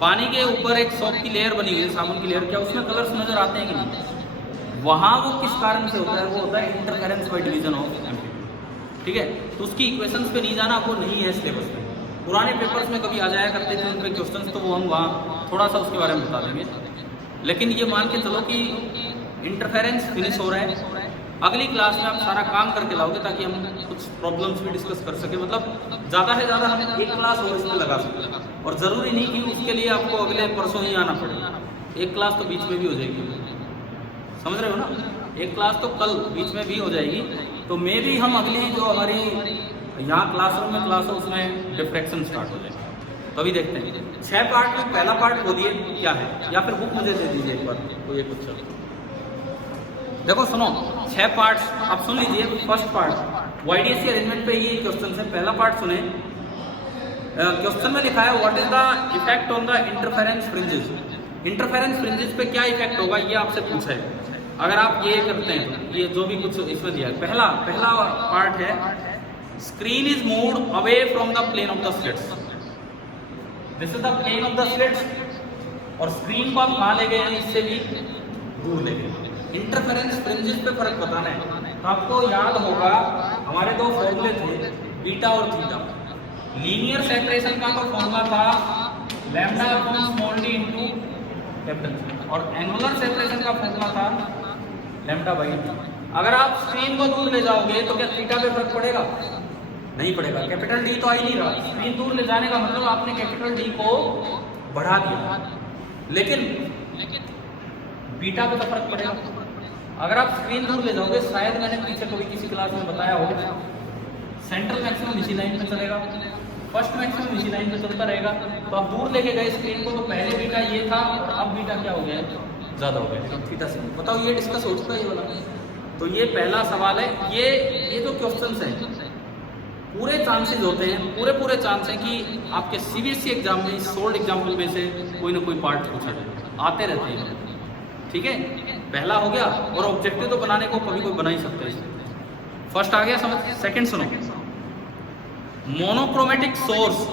पानी के ऊपर एक सॉफ्ट की लेयर बनी हुई है, साबुन की लेयर, क्या उसमें कलर्स नजर आते हैं कि नहीं? वहाँ वो किस कारण से होता है? वो होता है interference by division of amplitude, ठीक है। तो उसकी इक्वेशंस पे नहीं जाना, वो नहीं है सिलेबस में। पुराने पेपर्स में कभी आ जाया करते थे उन पे क्वेश्चंस, तो वो हम वहाँ थोड़ा सा उसके बारे में बता देंगे। लेकिन ये मान के चलो कि इंटरफेरेंस फिनिश हो रहा है, अगली क्लास में आप सारा काम करके लाओगे ताकि हम कुछ प्रॉब्लम्स भी डिस्कस कर सके। मतलब ज़्यादा से ज़्यादा हम एक क्लास और इसमें लगा सकें, और ज़रूरी नहीं कि उसके लिए आपको अगले परसों ही आना पड़े, एक क्लास तो बीच में भी हो जाएगी, समझ रहे हो ना? एक क्लास तो कल बीच में भी हो जाएगी, तो मे भी हम अगली जो हमारी यहाँ क्लासरूम में क्लास है उसमें डिफ्रैक्शन स्टार्ट हो जाएगा। तो अभी देखते हैं 6 पार्ट में पहला पार्ट बोलिए क्या है, या फिर बुक मुझे दे दीजिए एक बार, तो ये कुछ देखो सुनो, 6 पार्ट्स आप सुन लीजिए। फर्स्ट पार्ट वाईडीएससी अरेंजमेंट पे ये क्वेश्चन है, पहला पार्ट सुने। क्वेश्चन में लिखा है what is the effect on the interference fringes. Interference fringes पे क्या इफेक्ट होगा ये आपसे पूछा है। अगर आप ये करते हैं तो ये जो भी कुछ इसमें दिया है, पहला पार्ट है screen is moved away from the plane of the slits. This is the plane of the slits, और स्क्रीन को आप कहाँ ले गए हैं? इससे भी दूर ले गए। इंटरफेरेंस फ्रिंजेस पे फर्क बताना है, तो आपको याद होगा हमारे 2 फॉर्मूले थे, बीटा और थीटा। लीनियर सेपरेशन का तो फॉर्मूला था lambda upon small D into capital, और एंगुलर सेपरेशन का फॉर्मूला था लैम्डा बाई डी। अगर आप स्क्रीन को दूर ले जाओगे तो क्या थीटा पे फर्क पड़ेगा? नहीं पड़ेगा, कैपिटल डी तो आ ही नहीं रहा। स्क्रीन दूर ले जाने का मतलब आपने कैपिटल डी को बढ़ा दिया, लेकिन बीटा पे तो फर्क पड़ेगा। अगर आप स्क्रीन दूर ले जाओगे, शायद मैंने पीछे कभी किसी क्लास में बताया हो, सेंट्रल मैक्सिमम इसी लाइन पे चलेगा, फर्स्ट मैक्सिमम इसी लाइन पे चलता रहेगा। तो आप दूर लेके गए स्क्रीन को, तो पहले बीटा ये था और अब बीटा क्या हो गया? ज़्यादा हो गया, तो थीटा से। बताओ ये डिस्कस हो चुका है ये वाला? तो ये पहला सवाल है। ये जो क्वेश्चंस हैं पूरे चांसेस होते हैं, पूरे चांस हैं कि आपके सीबीएसई एग्जाम में सोल्ड एग्जाम्पल में से कोई ना कोई पार्ट पूछा जाए, आते रहते हैं, ठीक है। पहला हो गया, और ऑब्जेक्टिव तो बनाने को कभी कोई बना ही सकता है। फर्स्ट आ गया समझ। सेकंड सुनो, monochromatic source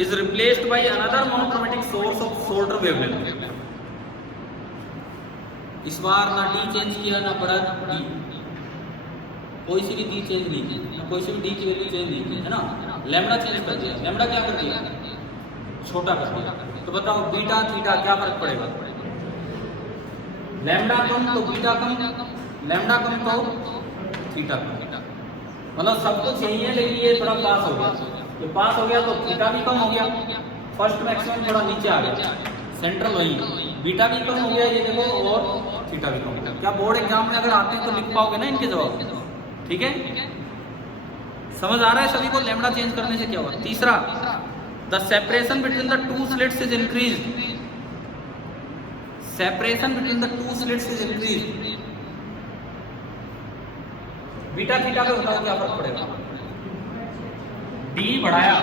is replaced by another monochromatic source of shorter wavelength. इस बार ना डी चेंज किया ना बड़ा डी, कोई सी भी डी चेंज नहीं की, ना कोई सी भी डी की वैल्यू चेंज नहीं की, है ना। लैम्डा चेंज कर दिया, लैम्डा क्या कर दिया? छोटा कर दिया। तो बताओ बीटा थीटा क्या फर्क पड़ेगा? लैम्डा कम तो बीटा कम, लैम्डा कम तो थीटा कम। मतलब सब कुछ यही है, लेकिन ये थोड़ा पास हो गया। तो पास हो गया तो थीटा भी कम हो गया, फर्स्ट मैक्सिमम थोड़ा नीचे आ गया, सेंट्रल वही, बीटा भी कम हो गया ये देखो, और थीटा भी कम हो गया। क्या बोर्ड एग्जाम में अगर आते हैं तो लिख पाओगे ना इनके जवाब? ठीक है, समझ आ रहा है सभी को? लैम्डा चेंज करने से क्या हुआ? तीसरा, the separation between the 2 slits is increased. Separation between the 2 slits is increased. Beta theta पे बताओ क्या फर्क पड़ेगा? डी बढ़ाया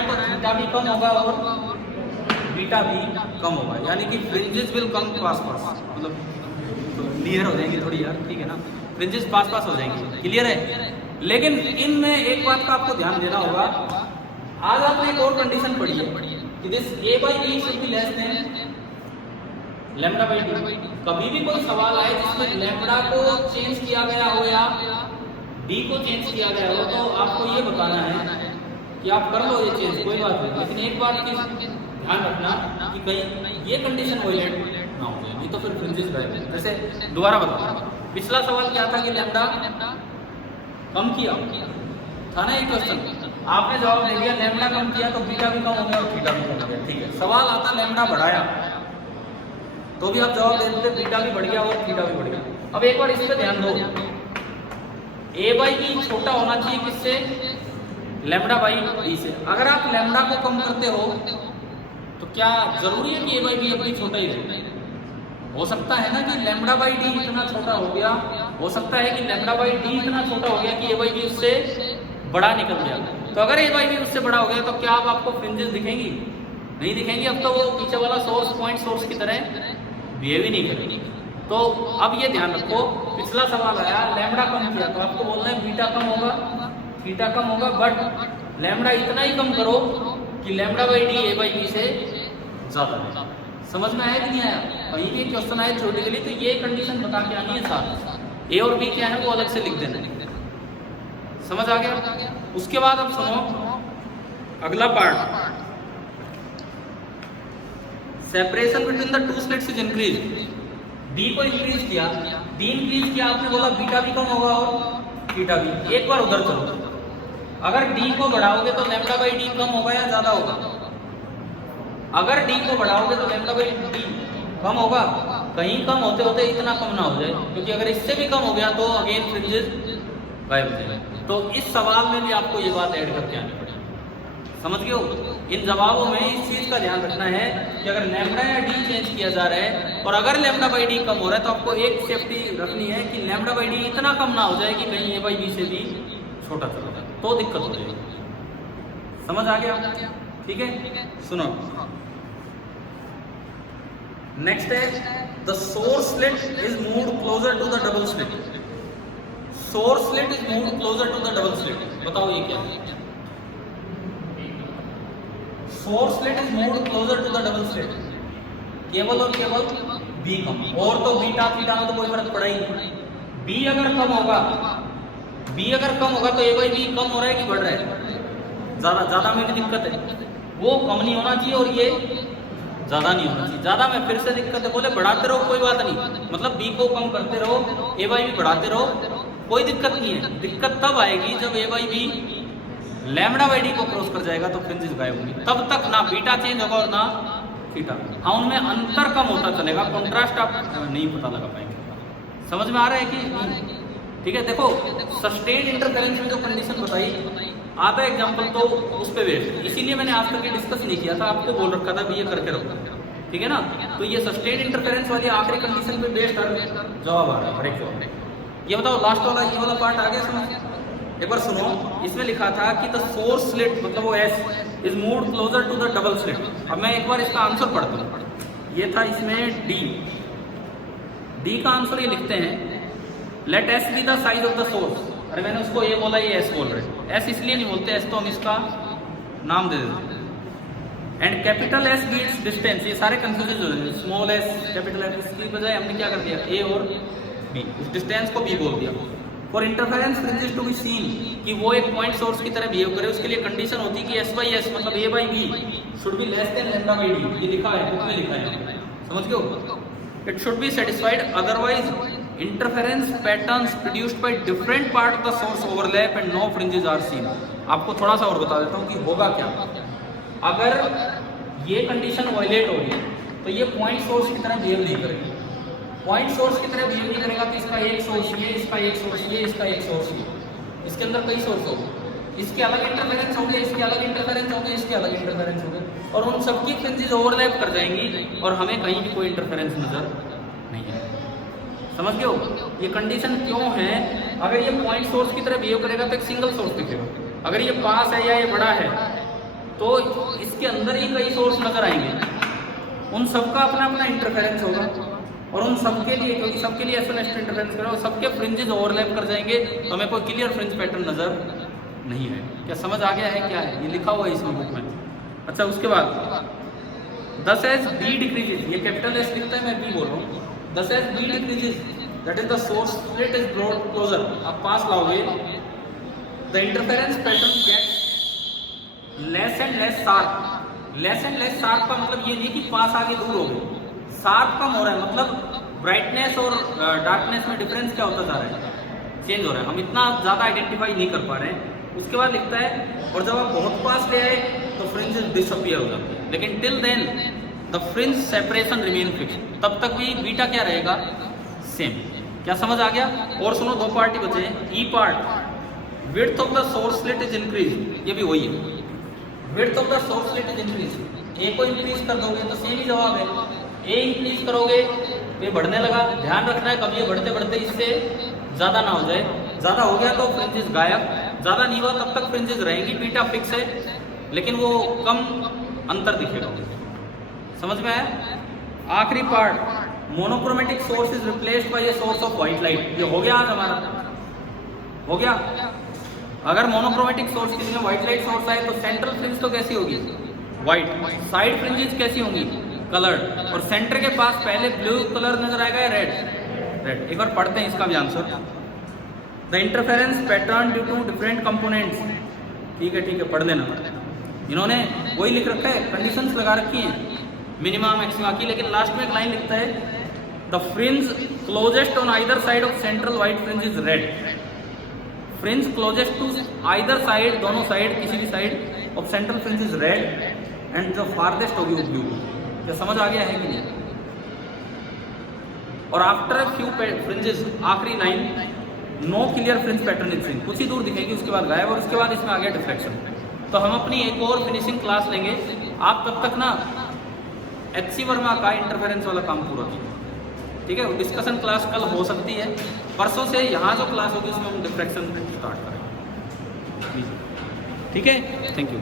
तो थीटा भी कम होगा और बीटा भी कम होगा, यानी कि फ्रिंजेस विल कम पास, मतलब क्लियर हो जाएंगी थोड़ी यार, ठीक है ना। फ्रिंजेस पास हो जाएंगी, क्लियर है। लेकिन इनमें एक बात का आपको ध्यान देना होगा। आज आपने एक और कंडीशन पढ़ी है कि this a by b should be less than lambda by D. कभी भी कोई सवाल आए जिसमें लैम्डा को चेंज किया गया हो या डी को चेंज किया गया हो, तो आपको ये बताना है कि आप कर लो ये चेंज, कोई बात नहीं। लेकिन एक बात की ध्यान रखना कि कहीं ये कंडीशन वायलेट ना हो जाए, नहीं तो फिर फ्रिंजेस गायब। जैसे दोबारा बताओ, पिछला सवाल क्या था कि लैम्डा कम किया था ना, एक क्वेश्चन आपने जवाब दे दिया लैम्डा कम किया तो बीटा भी कम हो गया और थीटा भी कम हो गया, ठीक है। सवाल आता लैम्डा बढ़ाया तो भी आप जवाब दे देते बीटा भी बढ़ गया और थीटा भी बढ़ गया। अब एक बार इस पे ध्यान दो, ए बाई बी छोटा होना चाहिए किससे, लैम्डा बाई बी से। अगर आप लैम्डा को कम करते हो तो क्या जरूरी है कि ए बाई बी अब भी छोटा ही रहे? हो सकता है ना कि लैम्डा बाई डी इतना छोटा हो गया, हो सकता है कि लैम्डा बाई डी इतना छोटा हो गया कि ए बाई बी उससे बड़ा निकल गया। तो अगर ए बाई बी उससे बड़ा हो गया तो क्या अब आपको फ्रिंजेस दिखेंगी? नहीं दिखेंगी। अब तो वो पीछे वाला सोर्स पॉइंट सोर्स की तरह बिहेव ही नहीं करेगी। तो अब ये ध्यान रखो, पिछला सवाल आया लैम्डा कम किया तो आपको बोलना है बीटा कम होगा, थीटा कम होगा, बट लैम्डा इतना ही कम करो कि lambda by D A by B से ज्यादा है। समझ में आया कि नहीं आया? कहीं भी क्वेश्चन आए छोटे के लिए तो ये कंडीशन बता के आनी है साथ, ए और बी क्या है वो अलग से लिख देना है। समझ आ गया? उसके बाद अब सुनो अगला part, separation between the two slits is increase. D को इंक्रीज किया, डी इंक्रीज किया, आपने बोला बीटा भी कम होगा और थीटा भी। एक बार उधर चलो, अगर डी को बढ़ाओगे तो लैम्डा बाई डी कम होगा या ज्यादा होगा? अगर डी को बढ़ाओगे तो लैम्डा बाई डी कम होगा, कहीं कम होते होते इतना कम ना हो जाए, क्योंकि अगर इससे भी कम हो गया तो अगेन फ्रिंजेस गायब हो जाएगा। तो इस सवाल में भी आपको ये बात ऐड करके आनी पड़ेगी। समझ गए हो? इन जवाबों में इस चीज का ध्यान रखना है कि अगर लैम्डा या डी चेंज किया जा रहा है और अगर लैम्डा बाई डी कम हो रहा है तो आपको एक सेफ्टी रखनी है कि लैम्डा बाई डी इतना कम ना हो जाए कि कहीं ए बाई बी से भी छोटा चला जाए, तो दिक्कत हो जाएगी। समझ आ गया? ठीक है, सुनो नेक्स्ट है the source slit is moved closer to the double slit. Source slit is moved closer to the double slit. बताओ ये क्या है? Source slit is moved closer to the double slit, केवल और केवल बी कम, और तो बीटा थीटा में तो कोई फर्क पड़ा ही नहीं। बी अगर कम होगा, बी अगर कम होगा तो ए बाई बी कम हो रहा है कि बढ़ रहा है? ज्यादा, ज्यादा में भी दिक्कत है, वो कम नहीं होना चाहिए और ये ज्यादा नहीं होना चाहिए। ज्यादा में फिर से दिक्कत है, बोले बढ़ाते रहो कोई बात नहीं, मतलब बी को कम करते रहो, ए बाई बी बढ़ाते रहो, कोई दिक्कत नहीं है। दिक्कत तब आएगी जब a by b lambda by d को क्रॉस कर जाएगा तो फ्रिंजेस गायब होंगी। तब तक ना बीटा चेंज होगा और ना थीटा। हाँ, उनमें अंतर कम होता चलेगा, कंट्रास्ट आप नहीं पता लगा पाएंगे। समझ में आ रहा है कि नहीं? ठीक है, देखो सस्टेन इंटरफेरेंस में जो कंडीशन बताई आधा एग्जाम्पल तो उस पर बेस्ड, इसीलिए मैंने आज तक ये डिस्कस नहीं किया था, आपको बोल रखा था भी ये करके रखो, ठीक है ना। तो ये सस्टेन इंटरफेरेंस वाली आखिरी कंडीशन पे बेस्ड जवाब आ रहा है हर एक जवाब। ये बताओ लास्ट वाला ये वाला पार्ट आ गया? समझ एक बार सुनो, इसमें लिखा था कि द सोर्स स्लिट मतलब वो S is moved closer to the double slit. अब मैं एक बार इसका आंसर पढ़ता हूँ। ये था इसमें डी का आंसर ये लिखते हैं, let S be the size of the source. अरे मैंने उसको ये बोला, ये एस बोल रहे, एस इसलिए नहीं बोलते, एस तो हम इसका नाम दे देते हैं। And capital S beats distance, ये सारे कंफ्यूज हो रहे हैं, स्मॉल एस कैपिटल एस, इसकी बजाय हमने क्या कर दिया ए और बी, उस डिस्टेंस को बी बोल दिया। For interference fringes to be seen, कि वो एक पॉइंट सोर्स की तरह बिहेव करे, उसके लिए कंडीशन होती है कि एस बाई एस मतलब a by b should be less than lambda by d. ये लिखा है, बुक में लिखा है, समझ गए हो? It should be satisfied, otherwise interference patterns produced by different part of the source overlap and no fringes are seen. आपको थोड़ा सा और बता देता हूँ कि होगा क्या अगर ये कंडीशन वायलेट होगी, तो ये पॉइंट सोर्स की तरह बिहेव नहीं करेगी। पॉइंट सोर्स की तरह बिहेव नहीं करेगा तो इसका एक सोर्स ये, इसका एक सोर्स ये, इसका एक सोर्स ये, इसके अंदर कई सोर्स होंगे, इसके अलग इंटरफेरेंस होंगे, इसके अलग इंटरफेरेंस होंगे, इसके अलग इंटरफेरेंस होंगे, और उन सबकी फ्रिंजेस ओवरलैप कर जाएंगी और हमें कहीं भी कोई इंटरफेरेंस नजर नहीं है। समझ गए हो? ये कंडीशन क्यों है? अगर ये पॉइंट सोर्स की तरह बिहेव करेगा तो एक सिंगल सोर्स दिखेगा, अगर ये पास है या ये बड़ा है तो इसके अंदर ही कई सोर्स नजर आएंगे, उन सबका अपना अपना इंटरफेरेंस होगा और उन सबके लिए, क्योंकि सबके लिए एसोनेस्ट इंटरफेरेंस करेगा और सबके फ्रिंजेस ओवरलैप कर जाएंगे, तो हमें कोई क्लियर फ्रिंज पैटर्न नजर नहीं है। क्या समझ आ गया है? क्या है ये लिखा हुआ है इसमें बुक में? अच्छा, उसके बाद दस एज बी डिक्रीजेस, ये कैपिटल एस लिखता है, मैं बी बोल रहा हूँ। Thus as B decreases that is the source slit is brought closer, आप पास लाओगे, the interference pattern gets less and less sharp. Less and less sharp का मतलब ये नहीं कि पास आगे दूर हो गए, शार्प कम हो रहा है, मतलब ब्राइटनेस और डार्कनेस में डिफरेंस क्या होता जा रहा है, चेंज हो रहा है, हम इतना ज़्यादा आइडेंटिफाई नहीं कर पा रहे हैं। उसके बाद लिखता है और जब आप बहुत पास ले आए तो फ्रिंजेस डिसअपियर हो जाते हैं, लेकिन till then the fringe separation remain fix, तब तक भी बीटा क्या रहेगा, सेम। क्या समझ आ गया? और सुनो, दो पार्ट ही बचे हैं। E part, width of the source slit is increase, ये भी वही है, width of the source slit is increase. A को इंक्रीज कर दोगे तो सेम ही जवाब है, ए इंक्रीज करोगे तो ये बढ़ने लगा। ध्यान रखना है कभी ये बढ़ते बढ़ते इससे ज़्यादा ना हो जाए, ज़्यादा हो गया तो फ्रिंजेस गायब, ज़्यादा नहीं हुआ तब तक फ्रिंजेस रहेंगी, बीटा फिक्स है लेकिन वो कम अंतर दिखेगा। समझ में आया? आखिरी part, monochromatic source is replaced by a source of white light. ये हो गया आज हमारा, हो गया। अगर मोनोक्रोमेटिक सोर्स किसी में व्हाइट लाइट सोर्स आए तो सेंट्रल फ्रिंज तो कैसी होगी, व्हाइट, साइड फ्रिंजेस कैसी होंगी, कलर्ड, और सेंटर के पास पहले ब्लू कलर नजर आएगा या रेड, रेड। एक बार पढ़ते हैं इसका भी answer. The interference pattern due to different components, ठीक है पढ़ लेना। इन्होंने वही लिख रखा है, कंडीशंस लगा रखी हैं मिनिमा मैक्सिमा की, लेकिन लास्ट में एक लाइन लिखता है the fringe closest on either side of central white fringe is red. Fringe closest to either side, दोनों साइड, किसी भी side of central fringe is red and जो फारदेस्ट होगी वो ब्लू। क्या समझ आ गया है कि नहीं? और आफ्टर फ्यू फ्रिंजेस, आखिरी line, no clear fringe pattern in fringe, कुछ ही दूर दिखेगी उसके बाद गायब, और उसके बाद इसमें आ गया डिफ्लेक्शन। तो हम अपनी एक और फिनिशिंग क्लास लेंगे, आप तब तक ना HC वर्मा का इंटरफेरेंस वाला काम पूरा कीजिए, ठीक है? डिस्कशन क्लास कल हो सकती है, परसों से यहाँ जो क्लास होगी उसमें हम डिफ्लेक्शन स्टार्ट करेंगे, ठीक है? Thank you.